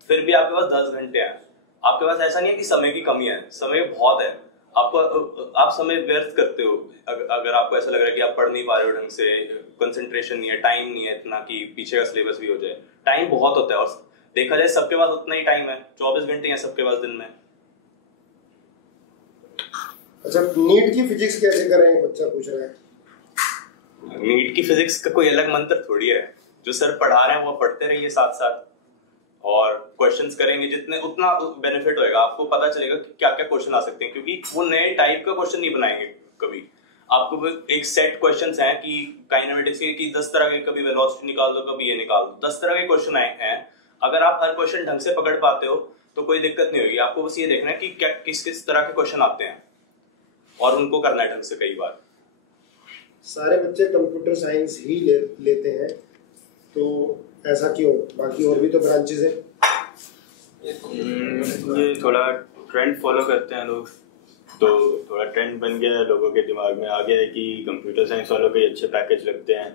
फिर भी आपके पास 10 घंटे हैं। आपके पास ऐसा नहीं है कि समय की कमी है, समय बहुत है। आप समय व्यर्थ करते हो अगर आपको ऐसा लग रहा है कि आप पढ़ नहीं पा रहे हो ढंग से, कंसंट्रेशन नहीं है, टाइम नहीं है इतना कि पीछे का सिलेबस भी हो जाए। टाइम बहुत होता है, और देखा जाए सबके पास उतना ही टाइम है, 24 घंटे हैं सबके पास दिन में। अच्छा, नीट की फिजिक्स कैसे करें, बच्चा पूछ रहा है। नीट की फिजिक्स का कोई अलग मंत्र थोड़ी है, जो सर पढ़ा रहे हैं वो पढ़ते रहिए साथ साथ, और क्वेश्चंस करेंगे जितने उतना बेनिफिट होएगा। आपको पता चलेगा कि क्या क्या क्वेश्चन आ सकते हैं, क्योंकि वो नए टाइप का क्वेश्चन नहीं बनाएंगे कभी। आपको एक सेट क्वेश्चंस हैं कि काइनेमेटिक्स के, कि 10 तरह के, कभी वेलोसिटी निकाल दो, कभी ये निकाल दो, 10 तरह के क्वेश्चन हैं। अगर आप हर क्वेश्चन ढंग से पकड़ पाते हो तो कोई दिक्कत नहीं होगी। आपको बस ये देखना है कि क्या किस किस तरह के क्वेश्चन आते हैं, और उनको करना है ढंग से। कई बार सारे बच्चे कंप्यूटर साइंस ही लेते हैं, तो ऐसा क्यों? बाकी और भी तो ब्रांचेस हैं। ये थोड़ा ट्रेंड फॉलो करते हैं लोग, तो थोड़ा ट्रेंड बन गया है लोगों के दिमाग में, आ गया है कि कंप्यूटर साइंस वालों के अच्छे पैकेज लगते हैं,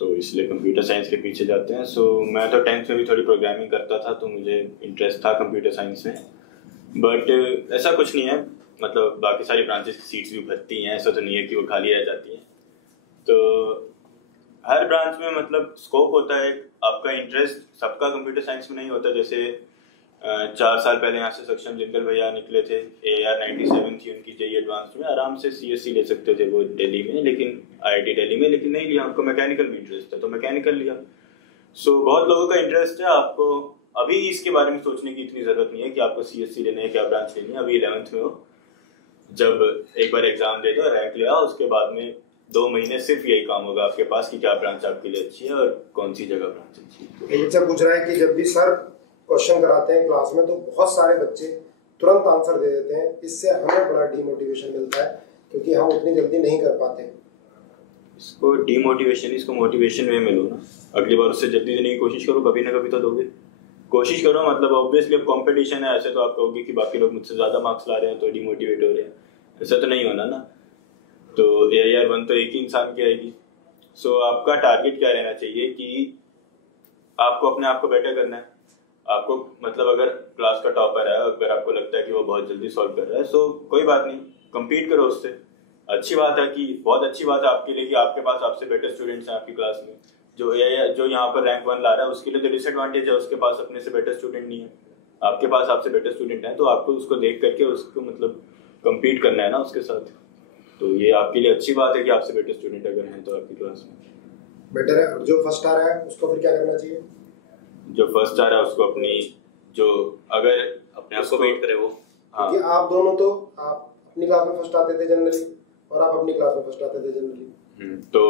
तो इसलिए कंप्यूटर साइंस के पीछे जाते हैं। सो मैं तो 10th में भी थोड़ी प्रोग्रामिंग करता था, तो मुझे इंटरेस्ट था कंप्यूटर साइंस में। बट ऐसा कुछ नहीं है, मतलब बाकी सारी ब्रांचेस की सीट्स भी भरती हैं, ऐसा तो नहीं है कि वो खाली रह जाती हैं। तो हर ब्रांच में मतलब स्कोप होता है। आपका इंटरेस्ट सबका कंप्यूटर साइंस में नहीं होता। जैसे 4 साल पहले यहाँ से सक्षम जिंदल भैया निकले थे, AIR 97 थी उनकी JEE एडवांस में, आराम से CSC ले सकते थे वो दिल्ली में, लेकिन IIT दिल्ली में, लेकिन नहीं लिया। उनको मैकेनिकल में इंटरेस्ट था तो मैकेनिकल लिया। सो बहुत लोगों का इंटरेस्ट है। आपको अभी इसके बारे में सोचने की इतनी ज़रूरत नहीं है कि आपको CSC लेना है, क्या ब्रांच लेनी है। अभी 11th में हो, जब एक बार एग्जाम दे दो, रैंक ले आओ, उसके बाद में 2 महीने सिर्फ यही काम होगा आपके पास कि क्या ब्रांच आपके लिए अच्छी है और कौन सी जगह ब्रांच अच्छी है। बच्चा पूछ रहा है कि जब भी सर क्वेश्चन कराते हैं क्लास में तो बहुत सारे बच्चे तुरंत आंसर दे देते हैं, इससे हमें बड़ा डीमोटिवेशन मिलता है क्योंकि हम उतनी जल्दी नहीं कर पाते। इसको डीमोटिवेशन, इसको मोटिवेशन में मिलो ना। अगली बार उससे जल्दी देने की कोशिश करो, कभी ना कभी तो दोगे। कोशिश करो, मतलब ऑब्वियसली अब कंपटीशन है, ऐसे तो आप कहोगे कि बाकी लोग मुझसे ज़्यादा मार्क्स ला रहे हैं तो डीमोटिवेट हो रहे हैं, ऐसा तो नहीं होना ना। तो AIR 1 तो एक ही इंसान की आएगी। सो आपका टारगेट क्या रहना चाहिए कि आपको अपने आप को बेटर करना है। आपको मतलब अगर क्लास का टॉपर है, अगर आपको लगता है कि वो बहुत जल्दी सॉल्व कर रहा है, सो कोई बात नहीं, कम्पीट करो उससे। अच्छी बात है कि बहुत अच्छी बात है आपके लिए कि आपके पास आपसे बेटर स्टूडेंट्स हैं आपकी क्लास में। जो यहाँ पर रैंक 1 ला रहा है उसके लिए तो डिसएडवांटेज है, उसके पास अपने से बेटर स्टूडेंट नहीं है। आपके पास आपसे बेटर स्टूडेंट है तो आपको उसको देख करके उसको मतलब कम्पीट करना है ना उसके साथ। तो ये आपके लिए अच्छी बात है कि आपसे बेटर स्टूडेंट अगर हैं तो आपकी क्लास में बेटर है। जो फर्स्ट आ रहा है उसको फिर क्या करना चाहिए? जो फर्स्ट आ रहा है उसको अपनी, जो अगर अपने आप को वेट करे वो। हाँ, क्योंकि आप दोनों तो आप अपनी क्लास में फर्स्ट आते थे जनरली और आप अपनी क्लास में फर्स्ट आते थे जनरली। तो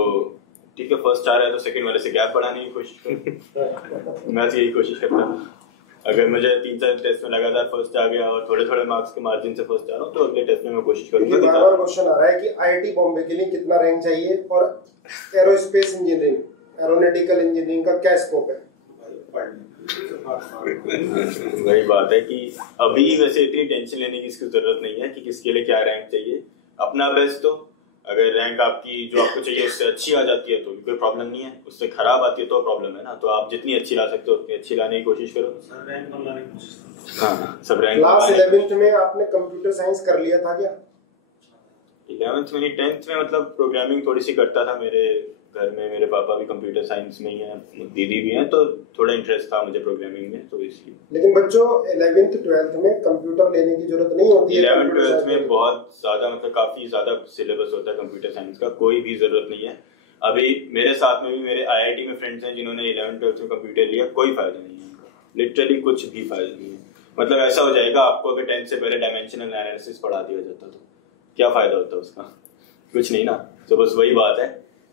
ठीक है, फर्स्ट आ रहा है तो सेकंड वाले से गैप बढ़ाने की कोशिश करो। मैं तो यही कोशिश करता हूँ। अगर मुझे 3-4 टेस्ट में लगातार फर्स्ट आ गया और थोड़े थोड़े मार्क्स के मार्जिन से फर्स्ट आ रहा हूँ तो अगले टेस्ट में मैं कोशिश करूंगा। बार बार क्वेश्चन आ रहा है कि IIT बॉम्बे के लिए कितना रैंक चाहिए और एरोस्पेस इंजीनियरिंग, एरोनॉटिकल इंजीनियरिंग का क्या स्कोप है? वही बात है कि अभी वैसे इतनी टेंशन लेने की इसकी जरूरत नहीं है कि किसके लिए क्या रैंक चाहिए। अपना बेस्ट तो अगर रैंक आपकी जो आपको चाहिए उससे अच्छी आ जाती है तो कोई प्रॉब्लम नहीं है, उससे खराब आती है तो प्रॉब्लम है ना। तो आप जितनी अच्छी ला सकते हो उतनी अच्छी लाने की कोशिश करो। हाँ, सब रैंक। क्लास 11th में आपने कंप्यूटर साइंस कर लिया था क्या? 11th में नहीं, 10th में मतलब प्रोग्रामिंग थोड़ी सी करता था। मेरे घर में मेरे पापा भी कंप्यूटर साइंस में ही हैं, दीदी भी हैं, तो थोड़ा इंटरेस्ट था मुझे प्रोग्रामिंग में, तो इसलिए। लेकिन बच्चों 11th 12th में कंप्यूटर लेने की जरूरत नहीं होती है। 11th 12th में बहुत ज़्यादा मतलब काफ़ी ज़्यादा सिलेबस होता है कंप्यूटर साइंस का, कोई भी ज़रूरत नहीं है। अभी मेरे साथ में भी मेरे IIT में फ्रेंड्स हैं जिन्होंने 11th 12th में कंप्यूटर लिया, कोई फ़ायदा नहीं है उनका, लिटरली कुछ भी फ़ायदा नहीं है। मतलब ऐसा हो जाएगा आपको अगर 10th से पहले डायमेंशनल एनालिसिस पढ़ा दिया जाता तो क्या फ़ायदा होता उसका? कुछ नहीं ना। तो बस वही बात है,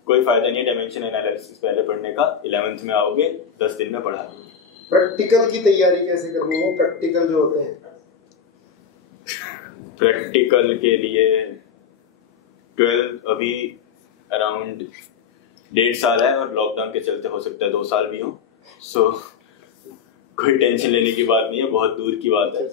कोई फायदा नहीं है डायमेंशन एनालिसिस पहले पढ़ने का। 11th में आओगे 10 दिन में पढ़ा दोगे। प्रैक्टिकल की तैयारी कैसे करनी है? प्रैक्टिकल जो होते हैं, प्रैक्टिकल के लिए 12 अभी अराउंड 1.5 साल है और लॉकडाउन के चलते हो सकता है 2 साल भी हो। सो कोई टेंशन लेने की बात नहीं है, बहुत दूर की बात है।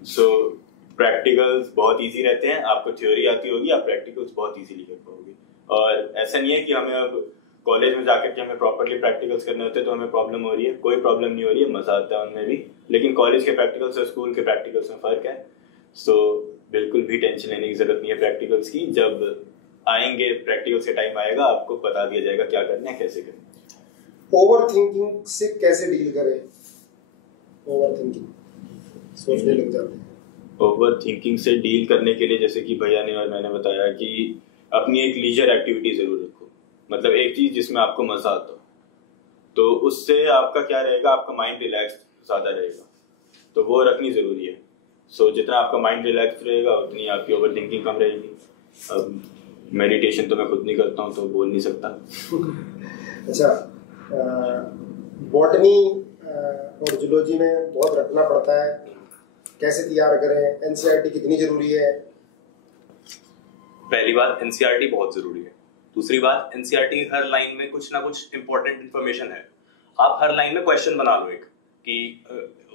सो प्रैक्टिकल्स बहुत इजी रहते हैं, आपको थ्योरी आती होगी, आप प्रैक्टिकल्स बहुत इजीली कर पाओगे। और ऐसा नहीं है कि हमें अब कॉलेज में जाकर के हमें प्रॉपर्ली प्रैक्टिकल्स करने होते हैं तो हमें प्रॉब्लम हो रही है। कोई प्रॉब्लम नहीं हो रही है, मजा आता है उनमें भी। लेकिन कॉलेज के प्रैक्टिकल्स और स्कूल के प्रैक्टिकल्स में फ़र्क है। सो बिल्कुल भी टेंशन लेने की ज़रूरत नहीं है प्रैक्टिकल्स की। जब आएंगे प्रैक्टिकल्स के टाइम आएगा, आपको बता दिया जाएगा क्या करना है, कैसे करना है। ओवर थिंकिंग से कैसे डील करें? ओवर थिंकिंग, सोचने लग जाते हैं। ओवर थिंकिंग से डील करने के लिए जैसे कि भैया ने और मैंने बताया कि अपनी एक लीजर एक्टिविटी ज़रूर रखो, मतलब एक चीज़ जिसमें आपको मज़ा आता हो। तो उससे आपका क्या रहेगा, आपका माइंड रिलैक्स ज़्यादा रहेगा, तो वो रखनी ज़रूरी है। सो जितना आपका माइंड रिलैक्स रहेगा उतनी आपकी ओवर थिंकिंग कम रहेगी। अब मेडिटेशन तो मैं खुद नहीं करता हूँ तो बोल नहीं सकता। अच्छा, बॉटनी और जूलॉजी में बहुत रखना पड़ता है, कैसे तैयार करें? NCERT कितनी जरूरी है? पहली बात, NCERT बहुत जरूरी है। दूसरी बात, NCERT हर लाइन में कुछ ना कुछ इंपॉर्टेंट इन्फॉर्मेशन है। आप हर लाइन में क्वेश्चन बना लो एक कि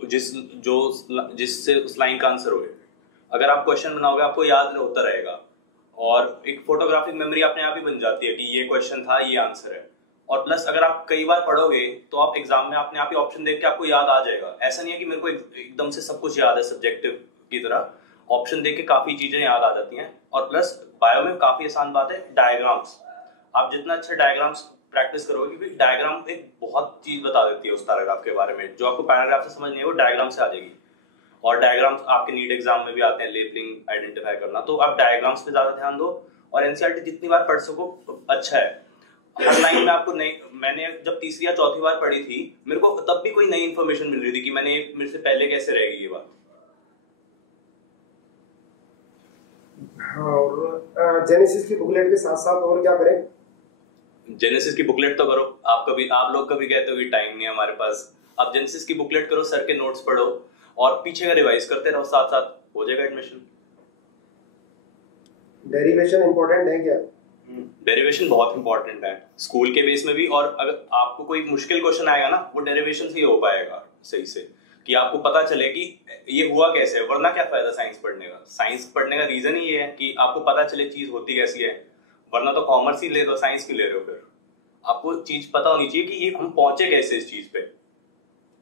जिससे उस लाइन का आंसर हो। अगर आप क्वेश्चन बनाओगे आपको याद होता रहेगा। और एक फोटोग्राफिक मेमोरी अपने आप ही बन जाती है कि ये क्वेश्चन था, ये आंसर है। और प्लस अगर आप कई बार पढ़ोगे तो आप एग्जाम में अपने आप ही ऑप्शन देख के आपको याद आ जाएगा। ऐसा नहीं है कि मेरे को एकदम से सब कुछ याद है सब्जेक्टिव की तरह, ऑप्शन देख के काफी चीजें याद आ जाती हैं। और प्लस बायो में काफी आसान बात है, डायग्राम्स। आप जितना अच्छा डायग्राम्स प्रैक्टिस करोगे, क्योंकि डायग्राम एक बहुत चीज बता देती है उस पैराग्राफ के बारे में, जो आपको पैराग्राफ से समझ नहीं है वो डायग्राम से आ जाएगी। और डायग्राम्स आपके नीट एग्जाम में भी आते हैं, लेबलिंग, आइडेंटिफाई करना, तो आप डायग्राम्स पे ज्यादा ध्यान दो। और एनसीईआरटी जितनी बार पढ़ सको अच्छा है। हर लाइन में आपको नई, मैंने जब तीसरी या चौथी बार पढ़ी थी मेरे को तब भी कोई नई इन्फॉर्मेशन मिल रही थी कि मेरे से पहले कैसे रहेगी ये बात। और जेनेसिस की बुकलेट के साथ साथ और क्या करें? जेनेसिस की बुकलेट तो करो। आप लोग कभी कहते हो कि टाइम नहीं है हमारे पास, आप जेनेसिस की बुकलेट करो, सर के नोट्स पढ़ो और पीछे का रिवाइज करते रहो, साथ साथ हो जाएगा एडमिशन। डेरिवेशन इंपॉर्टेंट है क्या? डेरिवेशन बहुत इंपॉर्टेंट है स्कूल के बेस में भी। और अगर आपको कोई मुश्किल क्वेश्चन आएगा ना, वो डेरिवेशन से ही हो पाएगा सही से, कि आपको पता चले कि ये हुआ कैसे है। वरना क्या फायदा साइंस पढ़ने का? साइंस पढ़ने का रीजन ही ये है कि आपको पता चले चीज होती कैसी है। वरना तो कॉमर्स ही ले दो, साइंस क्यों ले रहे हो? फिर आपको चीज पता होनी चाहिए कि ये हम पहुंचे कैसे इस चीज पे।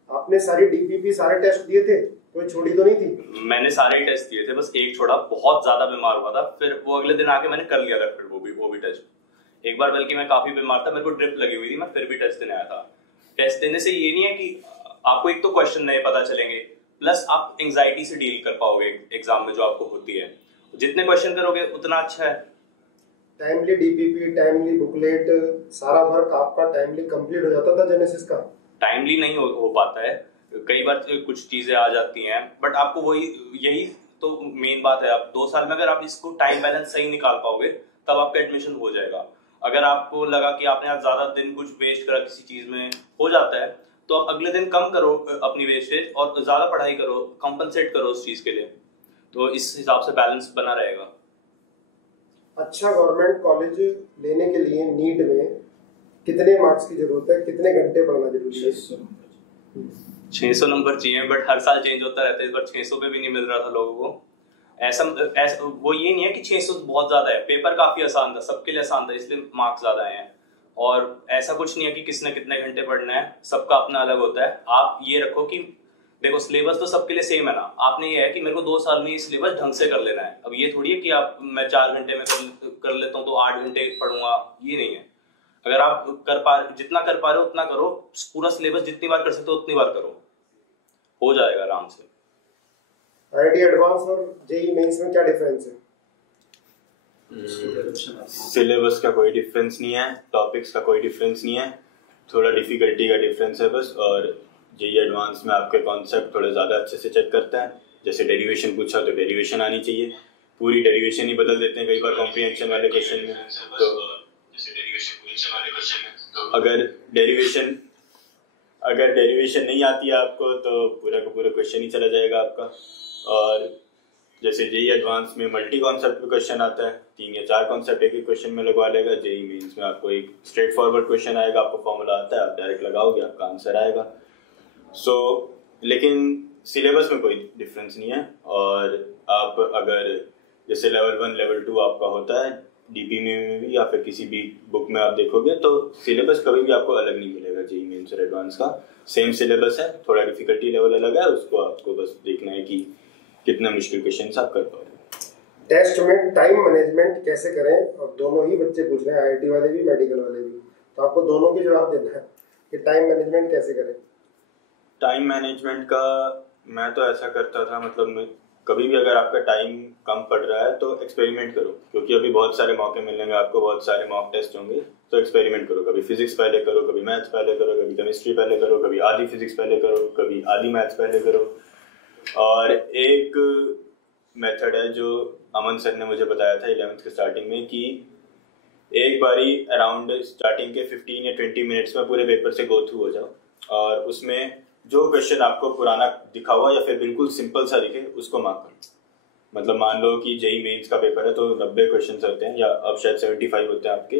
आपने सारी डीपीपी सारे टेस्ट दिए थे, कोई छोड़ी तो नहीं थी? मैंने सारे ही टेस्ट दिए थे, बस एक छोड़ा, बहुत ज्यादा बीमार हुआ था। फिर वो अगले दिन आके मैंने कर लिया था, फिर वो भी टेस्ट। एक बार बल्कि मैं काफी बीमार था, मेरे को ड्रिप लगी हुई थी, मैं फिर भी टेस्ट देने आया था। टेस्ट देने से ये नहीं है कि आपको एक तो क्वेश्चन नए पता चलेंगे, प्लस आप एंजाइटी से डील कर पाओगे एग्जाम में जो आपको होती है। जितने क्वेश्चन करोगे उतना अच्छा है। टाइमली डीपीपी, टाइमली बुकलेट, सारा वर्क आपका टाइमली कंप्लीट हो जाता था जेनेसिस का? टाइमली नहीं हो पाता है, कई बार कुछ चीजें आ जाती हैं, बट आपको यही तो मेन बात है। आप 2 साल में अगर आप इसको टाइम बैलेंस सही निकाल पाओगे तब आपका एडमिशन हो जाएगा। अगर आपको लगा कि आपने आज ज्यादा दिन कुछ वेस्ट करा किसी चीज में, हो जाता है, तो आप अगले दिन कम करो अपनी वेस्टेज और ज्यादा पढ़ाई करो, कंपनसेट करो उस चीज के लिए, तो इस हिसाब से बैलेंस बना रहेगा। अच्छा गवर्नमेंट कॉलेज लेने के लिए नीट में कितने मार्क्स की जरूरत है, कितने घंटे पढ़ना जरूरी है? 600 नंबर चाहिए, बट हर साल चेंज होता रहता है। इस बार 600 पे भी नहीं मिल रहा था लोगों को। ऐसा वो ये नहीं है कि 600 बहुत ज्यादा है, पेपर काफी आसान था, सबके लिए आसान था, इसलिए मार्क्स ज्यादा आए हैं। और ऐसा कुछ नहीं है कि किसने कितने घंटे पढ़ना है, सबका अपना अलग होता है। आप ये रखो कि देखो सिलेबस तो सबके लिए सेम है ना, आपने ये है कि मेरे को 2 साल में ये सिलेबस ढंग से कर लेना है। अब ये थोड़ी है कि आप मैं 4 घंटे में कर लेता हूँ तो 8 घंटे पढ़ूंगा, ये नहीं है। अगर आप जितना कर पा रहे हो उतना करो, पूरा सिलेबस जितनी बार कर सकते हो उतनी बार करो, हो जाएगा आराम से। आईआईटी एडवांस और जेईई मेंस में क्या डिफरेंस है? सिलेबस का कोई डिफरेंस नहीं है, टॉपिक्स का कोई डिफरेंस नहीं है, थोड़ा डिफिकल्टी का डिफरेंस है बस। और जेईई एडवांस में आपके कॉन्सेप्ट थोड़े ज़्यादा अच्छे से चेक करता है। जैसे डेरिवेशन पूछा तो डेरिवेशन आनी चाहिए, पूरी डेरिवेशन ही बदल देते हैं कई बार कॉम्प्रिहेंशन वाले क्वेश्चन में। तो अगर डेरिवेशन नहीं आती है आपको तो पूरा का पूरा क्वेश्चन ही चला जाएगा आपका। और जैसे जेईई एडवांस में मल्टी कॉन्सेप्ट पे क्वेश्चन आता है, 3 या 4 कॉन्सेप्ट एक ही क्वेश्चन में लगवा लेगा। जेईई मेंस में आपको एक स्ट्रेट फॉरवर्ड क्वेश्चन आएगा, आपको फॉर्मूला आता है, आप डायरेक्ट लगाओगे, आपका आंसर आएगा। लेकिन सिलेबस में कोई डिफरेंस नहीं है। और आप अगर जैसे लेवल 1 लेवल 2 आपका होता है डीपी में भी या फिर किसी भी बुक में आप देखोगे तो सिलेबस कभी भी आपको अलग नहीं मिलेगा। जेईई मेंस और एडवांस का सेम सिलेबस है, थोड़ा डिफिकल्टी लेवल अलग है, उसको आपको बस देखना है कि कितना मुश्किल क्वेश्चन आप कर पाओगे। टेस्ट में टाइम मैनेजमेंट कैसे करें? और दोनों ही बच्चे पूछ रहे हैं, आईआईटी वाले भी मेडिकल वाले भी, तो आपको दोनों के जवाब देना है कि टाइम मैनेजमेंट कैसे करें। टाइम मैनेजमेंट का मैं तो ऐसा करता था, मतलब कभी भी अगर आपका टाइम कम पड़ रहा है तो एक्सपेरिमेंट करो, क्योंकि अभी बहुत सारे मौके मिलेंगे आपको, बहुत सारे मॉक टेस्ट होंगे, तो एक्सपेरिमेंट करो। कभी फिजिक्स पहले करो, कभी मैथ्स पहले करो, कभी केमिस्ट्री पहले करो, कभी आधी फिजिक्स पहले करो, कभी आधी मैथ्स पहले करो। और एक मेथड है जो अमन सर ने मुझे बताया था 11th के स्टार्टिंग में, कि एक बारी अराउंड स्टार्टिंग के 15 या 20 मिनट्स में पूरे पेपर से गो थ्रू हो जाओ, और उसमें जो क्वेश्चन आपको पुराना दिखा हुआ या फिर बिल्कुल सिंपल सा दिखे उसको मार्क करो। मतलब मान लो कि जेईई मेंस का पेपर है तो 90 क्वेश्चन होते हैं, या अब शायद 75 होते हैं आपके,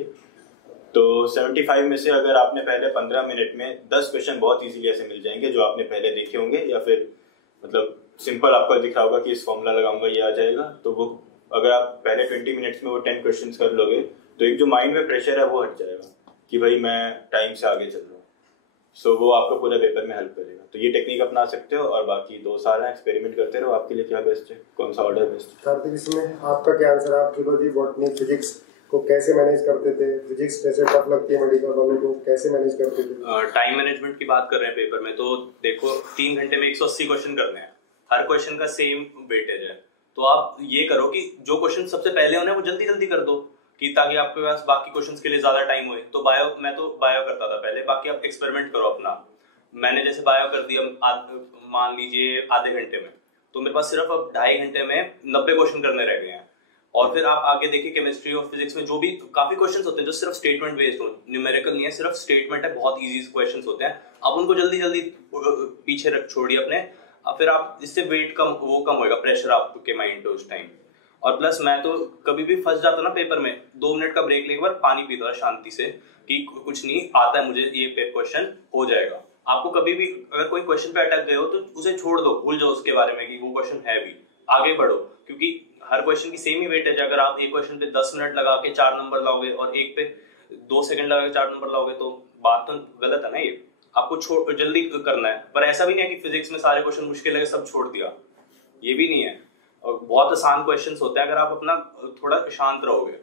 तो 75 में से अगर आपने पहले 15 मिनट में 10 क्वेश्चन बहुत इजीली ऐसे मिल जाएंगे जो आपने पहले देखे होंगे, या फिर मतलब सिंपल आपको दिख रहा होगा कि इस फॉर्मूला लगाऊंगा ये आ जाएगा, तो वो अगर आप पहले 20 मिनट्स में वो 10 क्वेश्चंस कर लोगे तो एक जो माइंड में प्रेशर है वो हट जाएगा कि भाई मैं टाइम से आगे चल रहा हूँ। सो वो आपको पूरे पेपर में हेल्प करेगा। तो ये टेक्निक अपना सकते हो और बाकी 2 साल है एक्सपेरिमेंट करते रहो। आपके लिए क्या बेस्ट है, कौन सा ऑर्डर बेस्ट है? कार्तिक, इसमें आपका क्या आंसर है? आप जूलॉजी, बॉटनी, फिजिक्स को कैसे मैनेज करते थे? फिजिक्स कैसे टफ लगती है मेडिकल वालों को, कैसे मैनेज करते थे? टाइम मैनेजमेंट की बात कर रहे हैं पेपर में, तो देखो 3 घंटे में 180 क्वेश्चन करने हैं, हर क्वेश्चन का सेम वेटेज है। तो आप ये करो कि जो क्वेश्चन सबसे पहले होने वो जल्दी जल्दी कर दो कि ताकि आपके पास बाकी क्वेश्चंस के लिए ज्यादा टाइम होए। तो मैं तो बायो करता था पहले, बाकी आप एक्सपेरिमेंट करो अपना। मैंने जैसे बायो कर दिया मान लीजिए आधे घंटे में, तो मेरे पास सिर्फ अब 2.5 घंटे में 90 क्वेश्चन करने रह गए हैं। और फिर आप आगे देखिए केमिस्ट्री और फिजिक्स में जो भी काफी क्वेश्चंस होते हैं जो सिर्फ स्टेटमेंट बेस्ड हो, न्यूमेरिकल नहीं है, सिर्फ स्टेटमेंट है, बहुत इजी क्वेश्चंस होते हैं। आप उनको जल्दी जल्दी पीछे रख छोड़िए अपने, फिर आप इससे वेट कम होएगा, प्रेशर आपके माइंड पे उस टाइम। और प्लस मैं तो कभी भी फंस जाता ना पेपर में, 2 मिनट का ब्रेक लेकर पानी पीता था शांति से कि कुछ नहीं आता है मुझे, ये क्वेश्चन हो जाएगा। आपको कभी भी अगर कोई क्वेश्चन पे अटक गए हो तो उसे छोड़ दो, भूल जाओ उसके बारे में कि वो क्वेश्चन है भी, आगे बढ़ो, क्योंकि हर क्वेश्चन की सेम ही वेटेज है। अगर आप एक क्वेश्चन पे 10 मिनट लगा के 4 नंबर लाओगे और एक पे 2 सेकंड लगा के 4 नंबर लाओगे तो बात तो गलत है ना। ये आपको जल्दी करना है। पर ऐसा भी नहीं है कि फिजिक्स में सारे क्वेश्चन मुश्किल लगे सब छोड़ दिया, ये भी नहीं है। और बहुत आसान क्वेश्चंस होते हैं अगर आप अपना थोड़ा शांत रहोगे।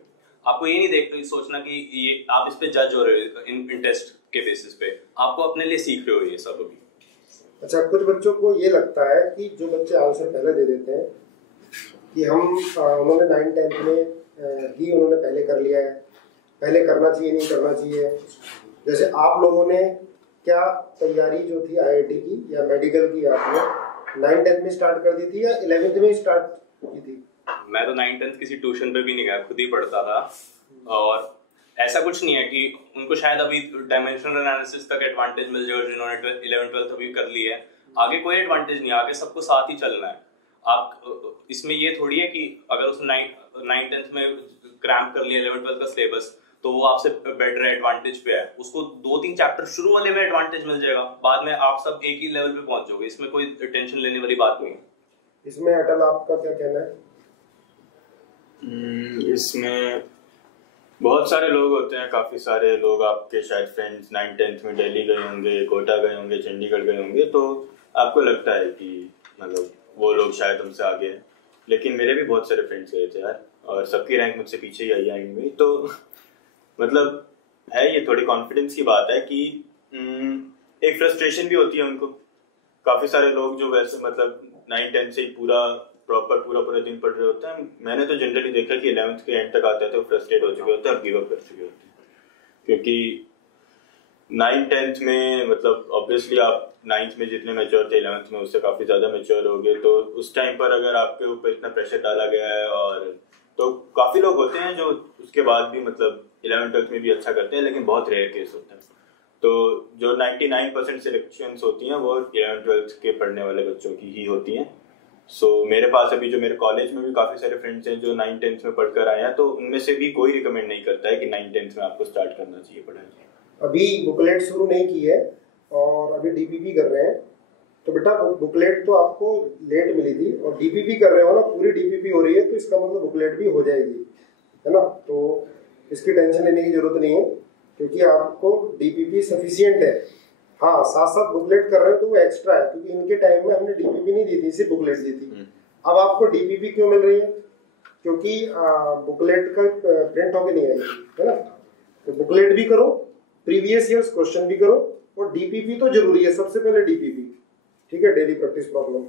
आपको ये नहीं सोचना कि ये आप इस पे जज हो रहे हो इन टेस्ट के बेसिस पे, आपको अपने लिए सीख रहे हो ये सब अभी। अच्छा, कुछ बच्चों को ये लगता है कि जो बच्चे आंसर पहले दे देते हैं कि उन्होंने 9-10 में ही उन्होंने पहले कर लिया है, पहले करना चाहिए नहीं करना चाहिए। जैसे आप लोगों ने क्या तैयारी जो थी IIT की या मेडिकल की, आपने 9-10 में स्टार्ट कर दी थी या 11th में स्टार्ट की थी? मैं तो 9-10 किसी ट्यूशन पे भी नहीं गया, खुद ही पढ़ता था। और ऐसा कुछ नहीं है कि उनको शायद अभी डायमेंशनल एनालिसिस तक एडवांटेज मिल जाएगा जिन्होंने 11th-12th अभी कर ली है, आगे कोई एडवांटेज नहीं, आगे सबको साथ ही चलना है। आप इसमें ये थोड़ी है कि अगर उसने 9-10th में क्रैम्प कर लिया 11th-12th का सिलेबस तो वो आपसे बेटर एडवांटेज पे है, उसको 2-3 चैप्टर शुरू वाले में एडवांटेज मिल जाएगा, बाद में आप सब एक ही लेवल पे पहुंच जाओगे, इसमें कोई टेंशन लेने वाली बात नहीं है। इसमें अटल आपका क्या कहना है? इसमें बहुत सारे लोग होते हैं, काफ़ी सारे लोग आपके शायद फ्रेंड्स 9-10th में दिल्ली गए होंगे, कोटा गए होंगे, चंडीगढ़ गए होंगे, तो आपको लगता है कि मतलब वो लोग शायद हमसे आगे हैं। लेकिन मेरे भी बहुत सारे फ्रेंड्स गए थे यार, और सबकी रैंक मुझसे पीछे ही आई है एंड में। तो मतलब है ये थोड़ी कॉन्फिडेंस की बात है कि एक फ्रस्ट्रेशन भी होती है उनको। काफ़ी सारे लोग जो वैसे मतलब 9-10 से ही पूरा दिन पढ़ रहे होते हैं, मैंने तो जनरली देखा कि 11th के एंड तक आते थे वो फ्रस्ट्रेट हो चुके होते हैं और गिव अप कर चुके होते हैं। क्योंकि 9-10th में मतलब ऑब्वियसली आप 9th में जितने मैच्योर थे 11th में उससे काफ़ी ज़्यादा मैच्योर हो गए, तो उस टाइम पर अगर आपके ऊपर इतना प्रेशर डाला गया है, और तो काफ़ी लोग होते हैं जो उसके बाद भी मतलब 11th-12th में भी अच्छा करते हैं, लेकिन बहुत रेयर केस होता है। तो जो 99% सिलेक्शंस होती हैं वो 11th-12th के पढ़ने वाले बच्चों की ही होती हैं। सो मेरे पास अभी जो मेरे कॉलेज में भी काफ़ी सारे फ्रेंड्स हैं जो 9-10th में पढ़कर आए हैं, तो उनमें से भी कोई रिकमेंड नहीं करता है कि 9-10th में आपको स्टार्ट करना चाहिए पढ़ाई। अभी बुकलेट शुरू नहीं की है और अभी DPP कर रहे हैं, तो बेटा बुकलेट तो आपको लेट मिली थी और DPP कर रहे हो ना, पूरी DPP हो रही है, तो इसका मतलब बुकलेट भी हो जाएगी, है ना। तो इसकी टेंशन लेने की जरूरत नहीं है क्योंकि आपको DPP सफिशियंट है। हाँ, साथ साथ बुकलेट कर रहे हो तो वो एक्स्ट्रा है, क्योंकि इनके टाइम में हमने DPP नहीं दी थी, सिर्फ बुकलेट दी थी। अब आपको DPP क्यों मिल रही है? क्योंकि बुकलेट का प्रिंट होके नहीं आई, है ना। तो बुकलेट भी करो, प्रीवियस ईयर्स क्वेश्चन भी करो, और DPP तो जरूरी है, सबसे पहले DPP, ठीक है, डेली प्रैक्टिस प्रॉब्लम।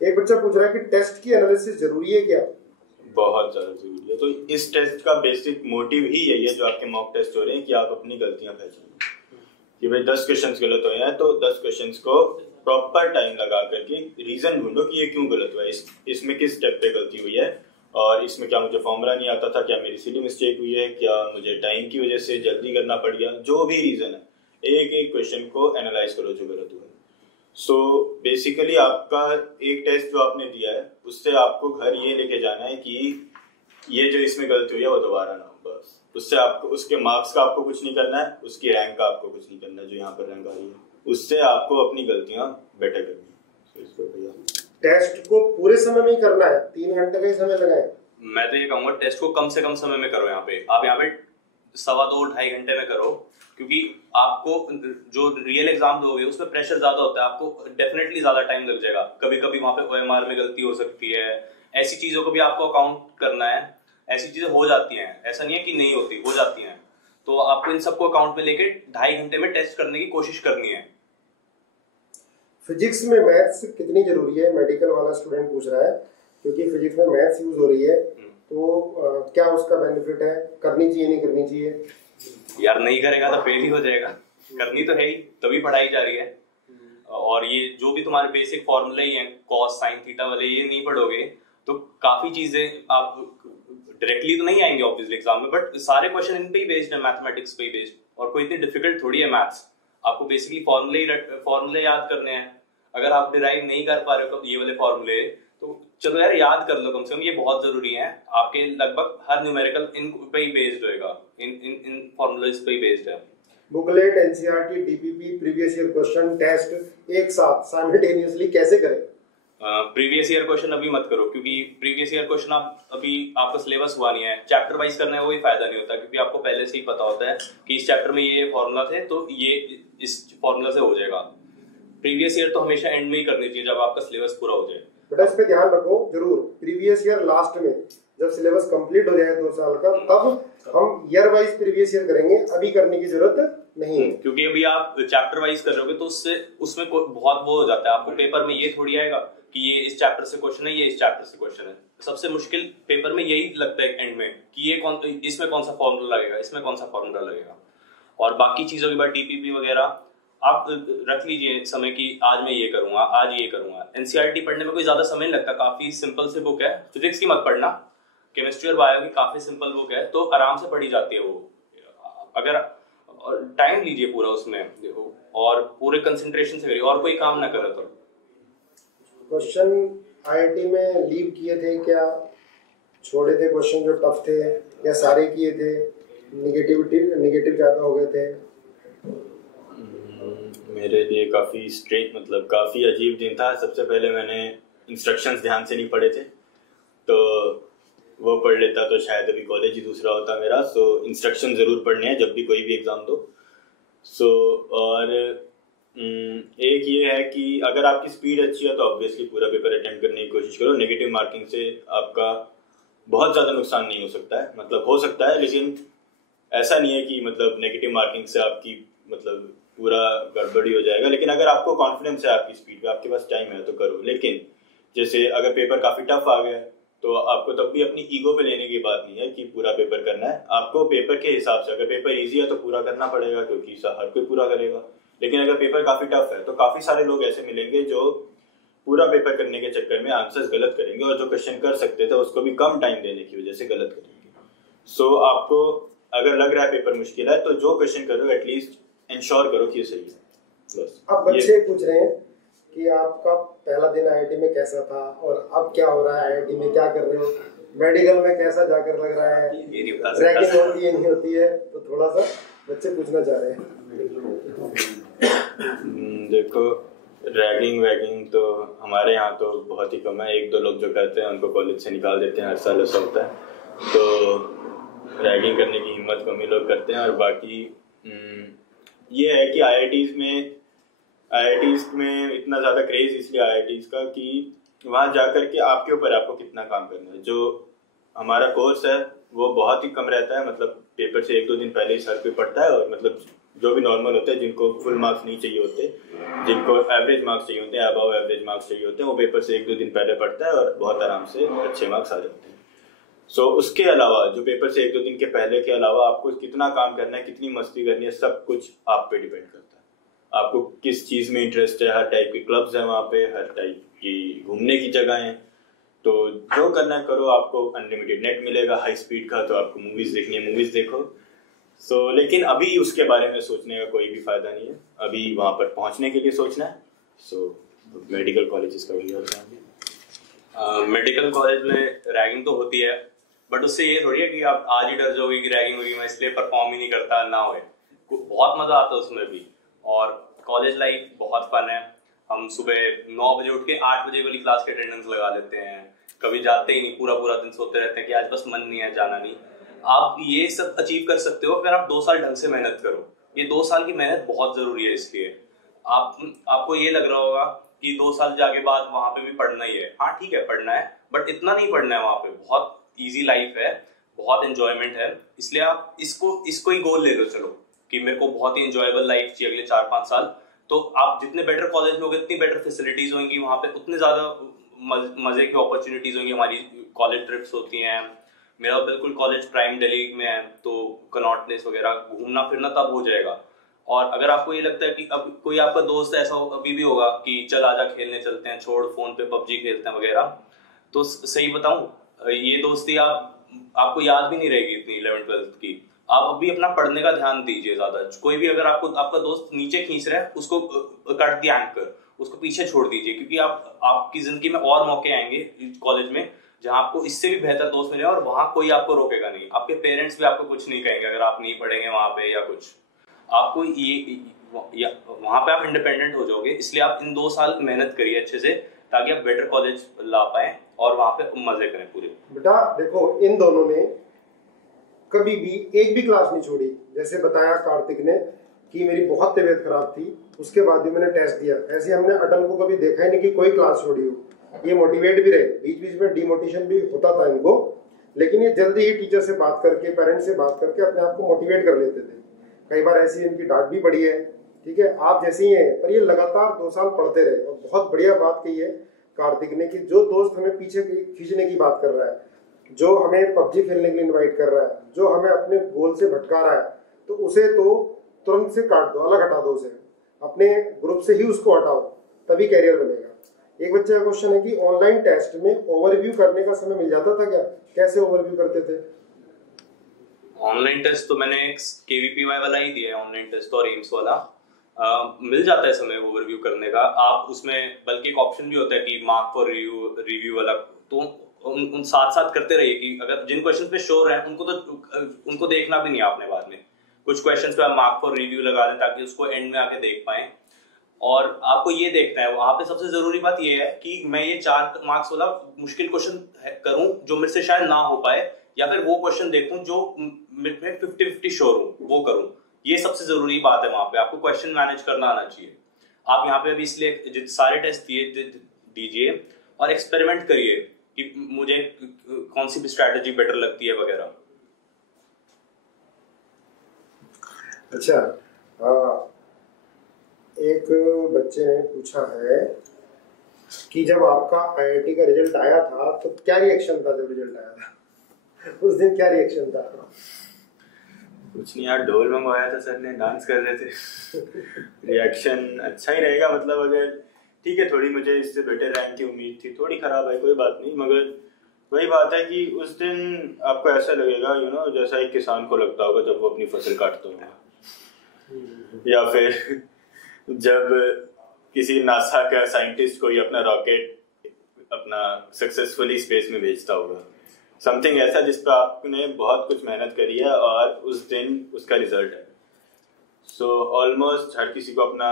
एक बच्चा पूछ रहा है कि टेस्ट की एनालिसिस जरूरी है क्या? बहुत ज़्यादा जरूरी है। तो इस टेस्ट का बेसिक मोटिव ही यही है जो आपके मॉक टेस्ट हो रहे हैं, कि आप अपनी गलतियां पहचानें कि भाई 10 क्वेश्चंस गलत हुए हैं, तो 10 क्वेश्चंस को प्रॉपर टाइम लगा करके रीजन ढूंढो कि ये क्यों गलत हुआ है, इसमें किस स्टेप पे गलती हुई है, और इसमें क्या मुझे फॉर्मूला नहीं आता था, क्या मेरी सीधी मिस्टेक हुई है, क्या मुझे टाइम की वजह से जल्दी करना पड़ गया, जो भी रीजन है एक एक क्वेश्चन को एनालाइज करो जो गलत हुआ है। सो बेसिकली आपका एक टेस्ट जो आपने दिया है उससे आपको घर ये लेके जाना है कि ये जो इसमें गलती हुई है वो दोबारा ना हो, बस। उससे आपको उसके मार्क्स का आपको कुछ नहीं करना है, उसकी रैंक का आपको कुछ नहीं करना है, जो यहाँ पर रैंक आ रही है उससे आपको अपनी गलतियां बेटर करनी है। टेस्ट को पूरे समय में ही करना है, 3 घंटे का ही समय लगाए? मैं तो ये कहूँगा टेस्ट को कम से कम समय में करो। यहाँ पे आप यहाँ पे 2.25-2.5 घंटे में करो, क्योंकि आपको जो रियल एग्जाम दोगे उसमें प्रेशर ज्यादा होता है, आपको डेफिनेटली ज्यादा टाइम लग जाएगा। कभी कभी वहाँ पे OMR में गलती हो सकती है, ऐसी चीजों को भी आपको अकाउंट करना है। ऐसी चीजें हो जाती हैं, ऐसा नहीं है कि नहीं होती, हो जाती हैं। तो आपको इन सबको अकाउंट में लेके 2.5 घंटे में टेस्ट करने की कोशिश करनी है। फिजिक्स में मैथ्स कितनी जरूरी है, मेडिकल वाला स्टूडेंट पूछ रहा है, क्योंकि फिजिक्स में मैथ्स यूज हो रही है, तो क्या उसका बेनिफिट है, करनी चाहिए नहीं करनी चाहिए? यार नहीं करेगा तो फेल ही हो जाएगा, करनी तो है ही, तभी पढ़ाई जा रही है। और ये जो भी तुम्हारे बेसिक फॉर्मूले ही हैं, कॉस साइन थीटा वाले, ये नहीं पढ़ोगे तो काफी चीजें आप डायरेक्टली तो नहीं आएंगे ऑब्वियसली एग्जाम में, बट सारे क्वेश्चन इन पे ही बेस्ड है, मैथमेटिक्स पे ही बेस्ड। और कोई इतनी डिफिकल्ट थोड़ी है मैथ्स, आपको बेसिकली फॉर्मूले याद करने हैं। अगर आप डिराइव नहीं कर पा रहे हो ये वाले फॉर्मूले, तो चलो यार याद कर लो कम से कम, ये बहुत जरूरी है। आपके लगभग हर न्यूमेरिकल इन पे ही बेस्ड होएगा, इन फॉर्मूलेस पे ही बेस्ड है। Booklet, NCERT, DPP, previous year question, test एक साथ साइमल्टेनियसली कैसे करें? प्रीवियस ईयर क्वेश्चन अभी मत करो, क्योंकि प्रीवियस ईयर क्वेश्चन अभी आपका सिलेबस हुआ नहीं है। चैप्टर वाइज करना है, वो ही फायदा नहीं होता, क्योंकि आपको पहले से ही पता होता है कि इस चैप्टर में ये फॉर्मूला थे, तो ये इस फॉर्मूला से हो जाएगा। प्रीवियस ईयर तो हमेशा एंड में ही करनी चाहिए, जब आपका सिलेबस पूरा हो जाए। बेटा इस पे ध्यान रखो जरूर, प्रीवियस ईयर लास्ट में जब सिलेबस कंप्लीट हो जाए 2 साल का, तब हम ईयर वाइज प्रीवियस ईयर करेंगे, अभी करने की जरूरत नहीं है। क्योंकि अभी आप चैप्टर वाइज कर रहे हो तो उसमें बहुत वो हो जाता है। आपको पेपर में ये थोड़ी आएगा कि ये इस चैप्टर से क्वेश्चन है, ये इस चैप्टर से क्वेश्चन है। सबसे मुश्किल पेपर में यही लगता है एंड में कि ये इसमें कौन सा फॉर्मूला लगेगा, इसमें कौन सा फॉर्मूला लगेगा। और बाकी चीजों के बाद डीपीपी वगैरह आप रख लीजिए समय की, आज मैं ये करूंगा, आज ये करूंगा। एनसीईआरटी पढ़ने में कोई ज्यादा समय नहीं लगता, काफी सिंपल से बुक है। फिजिक्स की मत पढ़ना, केमिस्ट्री और बायो की काफी सिंपल बुक है, तो आराम से पढ़ी जाती है वो। अगर टाइम लीजिए पूरा उसमें और पूरे कंसंट्रेशन से करिए, और कोई काम ना करे तो। क्वेश्चन आईआईटी में लीव किए थे क्या, छोड़े थे क्वेश्चन जो टफ थे, या सारे किए थे, निगेटिव ज्यादा हो गए थे? मेरे लिए काफ़ी स्ट्रेट, मतलब काफ़ी अजीब दिन था। सबसे पहले मैंने इंस्ट्रक्शंस ध्यान से नहीं पढ़े थे, तो वो पढ़ लेता तो शायद अभी कॉलेज ही दूसरा होता मेरा। सो इंस्ट्रक्शन ज़रूर पढ़ने हैं जब भी कोई भी एग्ज़ाम दो। सो और एक ये है कि अगर आपकी स्पीड अच्छी है तो ऑब्वियसली पूरा पेपर अटेम्प्ट करने की कोशिश करो। नेगेटिव मार्किंग से आपका बहुत ज़्यादा नुकसान नहीं हो सकता है, मतलब हो सकता है, लेकिन ऐसा नहीं है कि मतलब नेगेटिव मार्किंग से आपकी मतलब पूरा गड़बड़ी हो जाएगा। लेकिन अगर आपको कॉन्फिडेंस है आपकी स्पीड पे, आपके पास टाइम है तो करो। लेकिन जैसे अगर पेपर काफ़ी टफ आ गया तो आपको तब भी अपनी ईगो पे लेने की बात नहीं है कि पूरा पेपर करना है। आपको पेपर के हिसाब से, अगर पेपर इजी है तो पूरा करना पड़ेगा, क्योंकि हर कोई पूरा करेगा। लेकिन अगर पेपर काफ़ी टफ है तो काफ़ी सारे लोग ऐसे मिलेंगे जो पूरा पेपर करने के चक्कर में आंसर्स गलत करेंगे, और जो क्वेश्चन कर सकते थे उसको भी कम टाइम देने की वजह से गलत करेंगे। सो आपको अगर लग रहा है पेपर मुश्किल है तो जो क्वेश्चन करो एटलीस्ट इंश्योर करो कि ये सही है। बस। अब बच्चे पूछ रहे हैं कि आपका पहला दिन आईआईटी में कैसा था और अब क्या हो रहा है, आईआईटी में क्या कर रहे हो, मेडिकल में कैसा जाकर लग रहा है, रैगिंग होती है नहीं होती है, तो थोड़ा सा बच्चे पूछना चाह रहे हैं। देखो रैगिंग वैगिंग तो हमारे यहाँ तो बहुत ही कम है। 1-2 लोग जो करते हैं उनको कॉलेज से निकाल देते हैं, हर साल ऐसा होता है। तो रैगिंग करने की हिम्मत कम ही लोग करते हैं। और बाकी ये है कि आईआईटीज़ में इतना ज़्यादा क्रेज़ इसलिए आईआईटीज़ का कि वहाँ जाकर के आपके ऊपर आपको कितना काम करना है। जो हमारा कोर्स है वो बहुत ही कम रहता है, मतलब पेपर से 1-2 दिन पहले ही सर पे पढ़ता है। और मतलब जो भी नॉर्मल होते हैं, जिनको फुल मार्क्स नहीं चाहिए होते, जिनको एवरेज मार्क्स चाहिए होते हैं, अबव एवरेज मार्क्स चाहिए होते हैं, वो पेपर से 1-2 दिन पहले पढ़ता है और बहुत आराम से अच्छे मार्क्स आ जाते हैं। सो उसके अलावा जो पेपर से 1-2 दिन के पहले के अलावा आपको कितना काम करना है, कितनी मस्ती करनी है, सब कुछ आप पे डिपेंड करता है। आपको किस चीज़ में इंटरेस्ट है, हर टाइप के क्लब्स हैं वहाँ पे, हर टाइप की घूमने की जगह हैं, तो जो करना है करो। आपको अनलिमिटेड नेट मिलेगा हाई स्पीड का, तो आपको मूवीज़ देखनी है मूवीज़ देखो। सो लेकिन अभी उसके बारे में सोचने का कोई भी फ़ायदा नहीं है, अभी वहाँ पर पहुँचने के लिए सोचना है। सो मेडिकल कॉलेजेस का वही होता है। मेडिकल कॉलेज में रैगिंग तो होती है, बट उससे ये थोड़ी है कि आप आज ही डर जाओगे कि रैगिंग होगी, मैं इसलिए परफॉर्म ही नहीं करता, ना होए। बहुत मजा आता है उसमें भी। और कॉलेज लाइफ बहुत फन है। हम सुबह 9 बजे उठ के 8 बजे वाली क्लास की अटेंडेंस लगा लेते हैं। कभी जाते ही नहीं, पूरा पूरा दिन सोते रहते हैं कि आज बस मन नहीं है, जाना नहीं। आप ये सब अचीव कर सकते हो अगर आप 2 साल ढंग से मेहनत करो। ये 2 साल की मेहनत बहुत जरूरी है। इसलिए आपको ये लग रहा होगा कि 2 साल जाके बाद वहां पे भी पढ़ना ही है। हाँ ठीक है, पढ़ना है, बट इतना नहीं पढ़ना है। वहां पे बहुत इजी लाइफ है, बहुत एंजॉयमेंट है। इसलिए आप इसको ही गोल ले लो, चलो कि मेरे को बहुत ही एंजॉयबल लाइफ चाहिए अगले 4-5 साल। तो आप जितने बेटर कॉलेज में होगे, इतनी बेटर फैसिलिटीज होंगी वहां पे, उतने ज्यादा मजे की अपॉर्चुनिटीज होंगी। हमारी कॉलेज ट्रिप्स होती हैं। मेरा बिल्कुल कॉलेज प्राइम दिल्ली में है, तो कनॉट प्लेस वगैरह घूमना फिरना तब हो जाएगा। और अगर आपको ये लगता है कि अब कोई आपका दोस्त ऐसा अभी भी होगा कि चल आजा खेलने चलते हैं, छोड़ फोन पे पबजी खेलते हैं वगैरह, तो सही बताऊं ये दोस्ती आपको याद भी नहीं रहेगी इतनी 11th-12th की। आप अभी अपना पढ़ने का ध्यान दीजिए ज्यादा। कोई भी अगर आपका दोस्त नीचे खींच रहा है, उसको कट दिया एंकर, उसको पीछे छोड़ दीजिए, क्योंकि आपकी जिंदगी में और मौके आएंगे कॉलेज में जहां आपको इससे भी बेहतर दोस्त मिले, और वहां कोई आपको रोकेगा नहीं। आपके पेरेंट्स भी आपको कुछ नहीं कहेंगे अगर आप नहीं पढ़ेंगे वहां पे या कुछ। आपको वहां पे आप इंडिपेंडेंट हो जाओगे। इसलिए आप इन 2 साल मेहनत करिए अच्छे से, ताकि आप बेटर कॉलेज ला पाए और वहां पे मजे करें पूरे। बेटा देखो, इन दोनों ने कभी भी एक भी क्लास नहीं छोड़ी। जैसे बताया कार्तिक ने कि मेरी बहुत तबीयत खराब थी, उसके बाद भी मैंने टेस्ट दिया। ऐसे हमने अटल को कभी देखा ही नहीं कि कोई क्लास छोड़ी हो। ये मोटिवेट भी रहे, बीच बीच में डिमोटिवेशन भी होता था इनको, लेकिन ये जल्दी ही टीचर से बात करके, पेरेंट्स से बात करके अपने आप को मोटिवेट कर लेते थे। कई बार ऐसी इनकी डांट भी पड़ी है, ठीक है, आप जैसे ही हैं, पर ये लगातार 2 साल पढ़ते रहे। और बहुत बढ़िया बात कही है कार्तिक ने कि जो दोस्त हमें पीछे खींचने की बात कर रहा है, जो हमें पबजी खेलने के लिए इनवाइट कर रहा है, जो हमें अपने गोल से भटका रहा है, तो उसे तो तुरंत से काट दो, अलग हटा दो उसे, अपने ग्रुप से ही उसको हटाओ, तभी कैरियर बनेगा। एक बच्चे का क्वेश्चन है कि ऑनलाइन टेस्ट में ओवरव्यू करने का समय मिल जाता था क्या? कैसे ओवरव्यू करते थे? ऑनलाइन टेस्ट तो मैंने KVPY वाला ही दिया है, ऑनलाइन टेस्ट और एम्स वाला। मिल जाता है समय ओवरव्यू करने का। आप उसमें बल्कि एक ऑप्शन भी होता है कि मार्क फॉर रिव्यू वाला, तो उन साथ साथ करते रहिए कि अगर जिन क्वेश्चन पे श्योर है उनको देखना भी नहीं आपने बाद में। कुछ क्वेश्चन पे आप मार्क फॉर रिव्यू लगा दें ताकि उसको एंड में आके देख पाएं। और आपको ये देखना है वहां पे सबसे जरूरी बात ये है कि मैं ये 4 मार्क्स वाला मुश्किल क्वेश्चन करूं जो मेरे से शायद ना हो पाए, या फिर वो क्वेश्चन देखूं जो मैं 50-50 श्योर हूं वो करूं। ये सबसे जरूरी बात है। वहां पे आपको क्वेश्चन मैनेज करना आना चाहिए। आप यहाँ पे अभी इसलिए सारे टेस्ट दीजिए और एक्सपेरिमेंट करिए कि मुझे कौन सी भी स्ट्रैटेजी बेटर लगती है वगैरह। अच्छा, एक बच्चे ने पूछा है कि जब आपका IIT का रिजल्ट आया था तो क्या रिएक्शन था? जब रिजल्ट आया था उस दिन क्या रिएक्शन था? कुछ नहीं यार, ढोल मंगवाया था सर ने, डांस कर रहे थे। रिएक्शन अच्छा ही रहेगा, मतलब अगर ठीक है, थोड़ी मुझे इससे बेटर रैंक की उम्मीद थी, थोड़ी खराब है कोई बात नहीं, मगर वही बात है कि उस दिन आपको ऐसा लगेगा जैसा एक किसान को लगता होगा जब वो अपनी फसल काटता होगा, या फिर जब किसी नासा का साइंटिस्ट कोई अपना रॉकेट अपना सक्सेसफुली स्पेस में भेजता होगा। समथिंग ऐसा जिस पर आपने बहुत कुछ मेहनत करी है और उस दिन उसका रिजल्ट है। सो ऑलमोस्ट हर किसी को अपना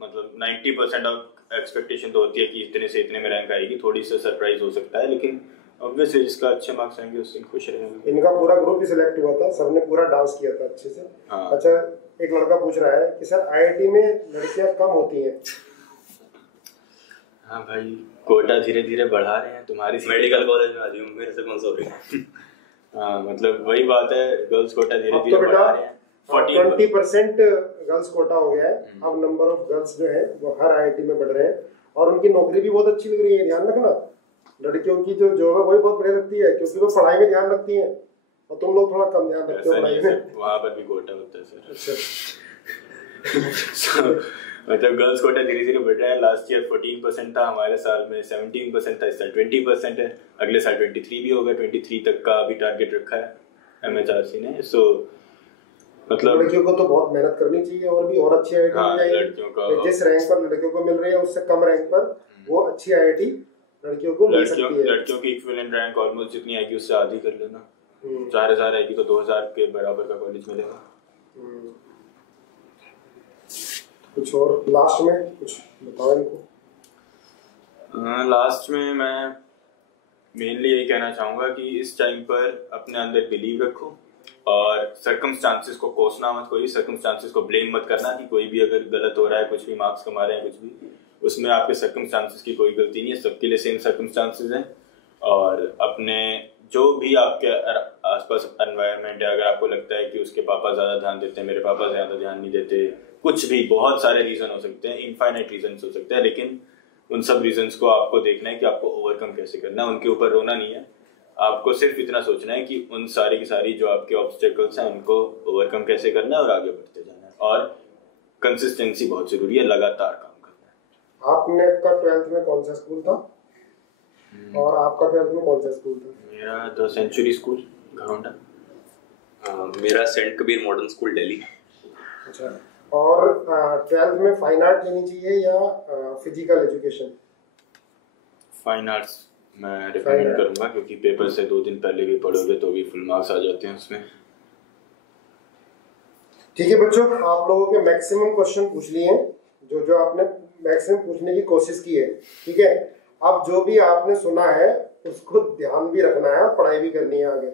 मतलब 90% ऑफ एक्सपेक्टेशन तो होती है कि इतने से इतने में रैंक आएगी। थोड़ी सा सरप्राइज हो सकता है, लेकिन ऑब्वियसली जिसका अच्छे मार्क्स आएंगे उससे खुश रहेंगे। इनका पूरा ग्रुप ही सिलेक्ट हुआ था, सबने पूरा डांस किया था अच्छे से। हाँ। अच्छा, एक लड़का पूछ रहा है कि सर IIT में लड़कियां कम होती हैं। हाँ भाई, कोटा धीरे धीरे बढ़ा रहे हैं। तुम्हारी मेडिकल कॉलेज में आ जाऊँ, मेरे से कौन सा हो रही है। हाँ, मतलब वही बात है, गर्ल्स कोटा धीरे धीरे बढ़ा रहे हैं। 20% गर्ल्स कोटा हो गया है। अब नंबर ऑफ गर्ल्स जो है वो हर IIT में बढ़ रहे हैं और उनकी नौकरी भी बहुत अच्छी लग रही है। ध्यान रखना, लड़कियों की जो जॉब है वही बहुत बढ़िया लगती है, क्योंकि वो पढ़ाई में ध्यान रखती हैं और तुम लोग थोड़ा कम ध्यान रखते हो पढ़ाई में। वहाँ पर भी कोटा होता है सर। अच्छा। मतलब गर्ल्स कोटा धीरे धीरे बढ़ रहा है। लास्ट ईयर 14% था, हमारे साल में 17% था, इस साल 20% है, अगले साल 23 भी होगा। 23 तक का अभी टारगेट रखा है MHRC ने। सो मतलब लड़कियों को तो बहुत मेहनत करनी चाहिए और भी और अच्छी IIT मिल जाएगी। लड़कियों का जिस रैंक पर लड़कियों को मिल रही है उससे कम रैंक पर वो अच्छी IIT लड़कियों को मिल सकती है। लड़कियों की इक्विवेलेंट रैंक ऑलमोस्ट जितनी आएगी उससे आधी कर लेना। 4000 आएगी तो 2000 के बराबर का कॉलेज मिलेगा। कुछ और लास्ट में कुछ बताओ इनको। लास्ट में मैं मेनली यही कहना चाहूँगा कि इस टाइम पर अपने अंदर बिलीव रखो और सर्कमस्टांसिस को कोसना मत, कोई सर्कमस्टांसिस को ब्लेम मत करना कि कोई भी अगर गलत हो रहा है, कुछ भी मार्क्स कमा रहे हैं, कुछ भी, उसमें आपके सर्कमस्टांसिस की कोई गलती नहीं है, सबके लिए सेम सर्कमस्टांसिस हैं। और अपने जो भी आपके आसपास एनवायरनमेंट है, अगर आपको लगता है कि उसके पापा ज़्यादा ध्यान देते हैं, मेरे पापा ज़्यादा ध्यान नहीं देते, कुछ भी, बहुत सारे रीज़न हो सकते हैं, इनफाइनाइट रीजन हो सकते हैं, लेकिन उन सब रीजंस को आपको देखना है कि आपको ओवरकम कैसे करना है। उनके ऊपर रोना नहीं है, आपको सिर्फ इतना सोचना है कि उन सारी की सारी जो आपके ऑब्स्टेकल्स हैं उनको ओवरकम कैसे करना है और आगे बढ़ते जाना है। और कंसिस्टेंसी बहुत ज़रूरी है, लगातार काम करना है। आपने का 12th में कौन सा स्कूल था और आपका 12th में कौन सा स्कूल था? मेरा द सेंचुरी स्कूल घरौंडा। मेरा saint Kabir modern school Delhi. अच्छा, और 12th में फाइन आर्ट लेनी चाहिए या फिजिकल एजुकेशन? फाइन आर्ट्स मैं रिकमेंड करूंगा, क्योंकि पेपर से 2 दिन पहले भी पढ़ोगे तो भी फुल मार्क्स आ जाते हैं उसमें। ठीक है बच्चों, आप लोगों के मैक्सिमम क्वेश्चन पूछ लिए हैं, जो आपने मैक्सिमम पूछने की कोशिश की है। ठीक है, अब जो भी आपने सुना है उसको ध्यान भी रखना है और पढ़ाई भी करनी है आगे।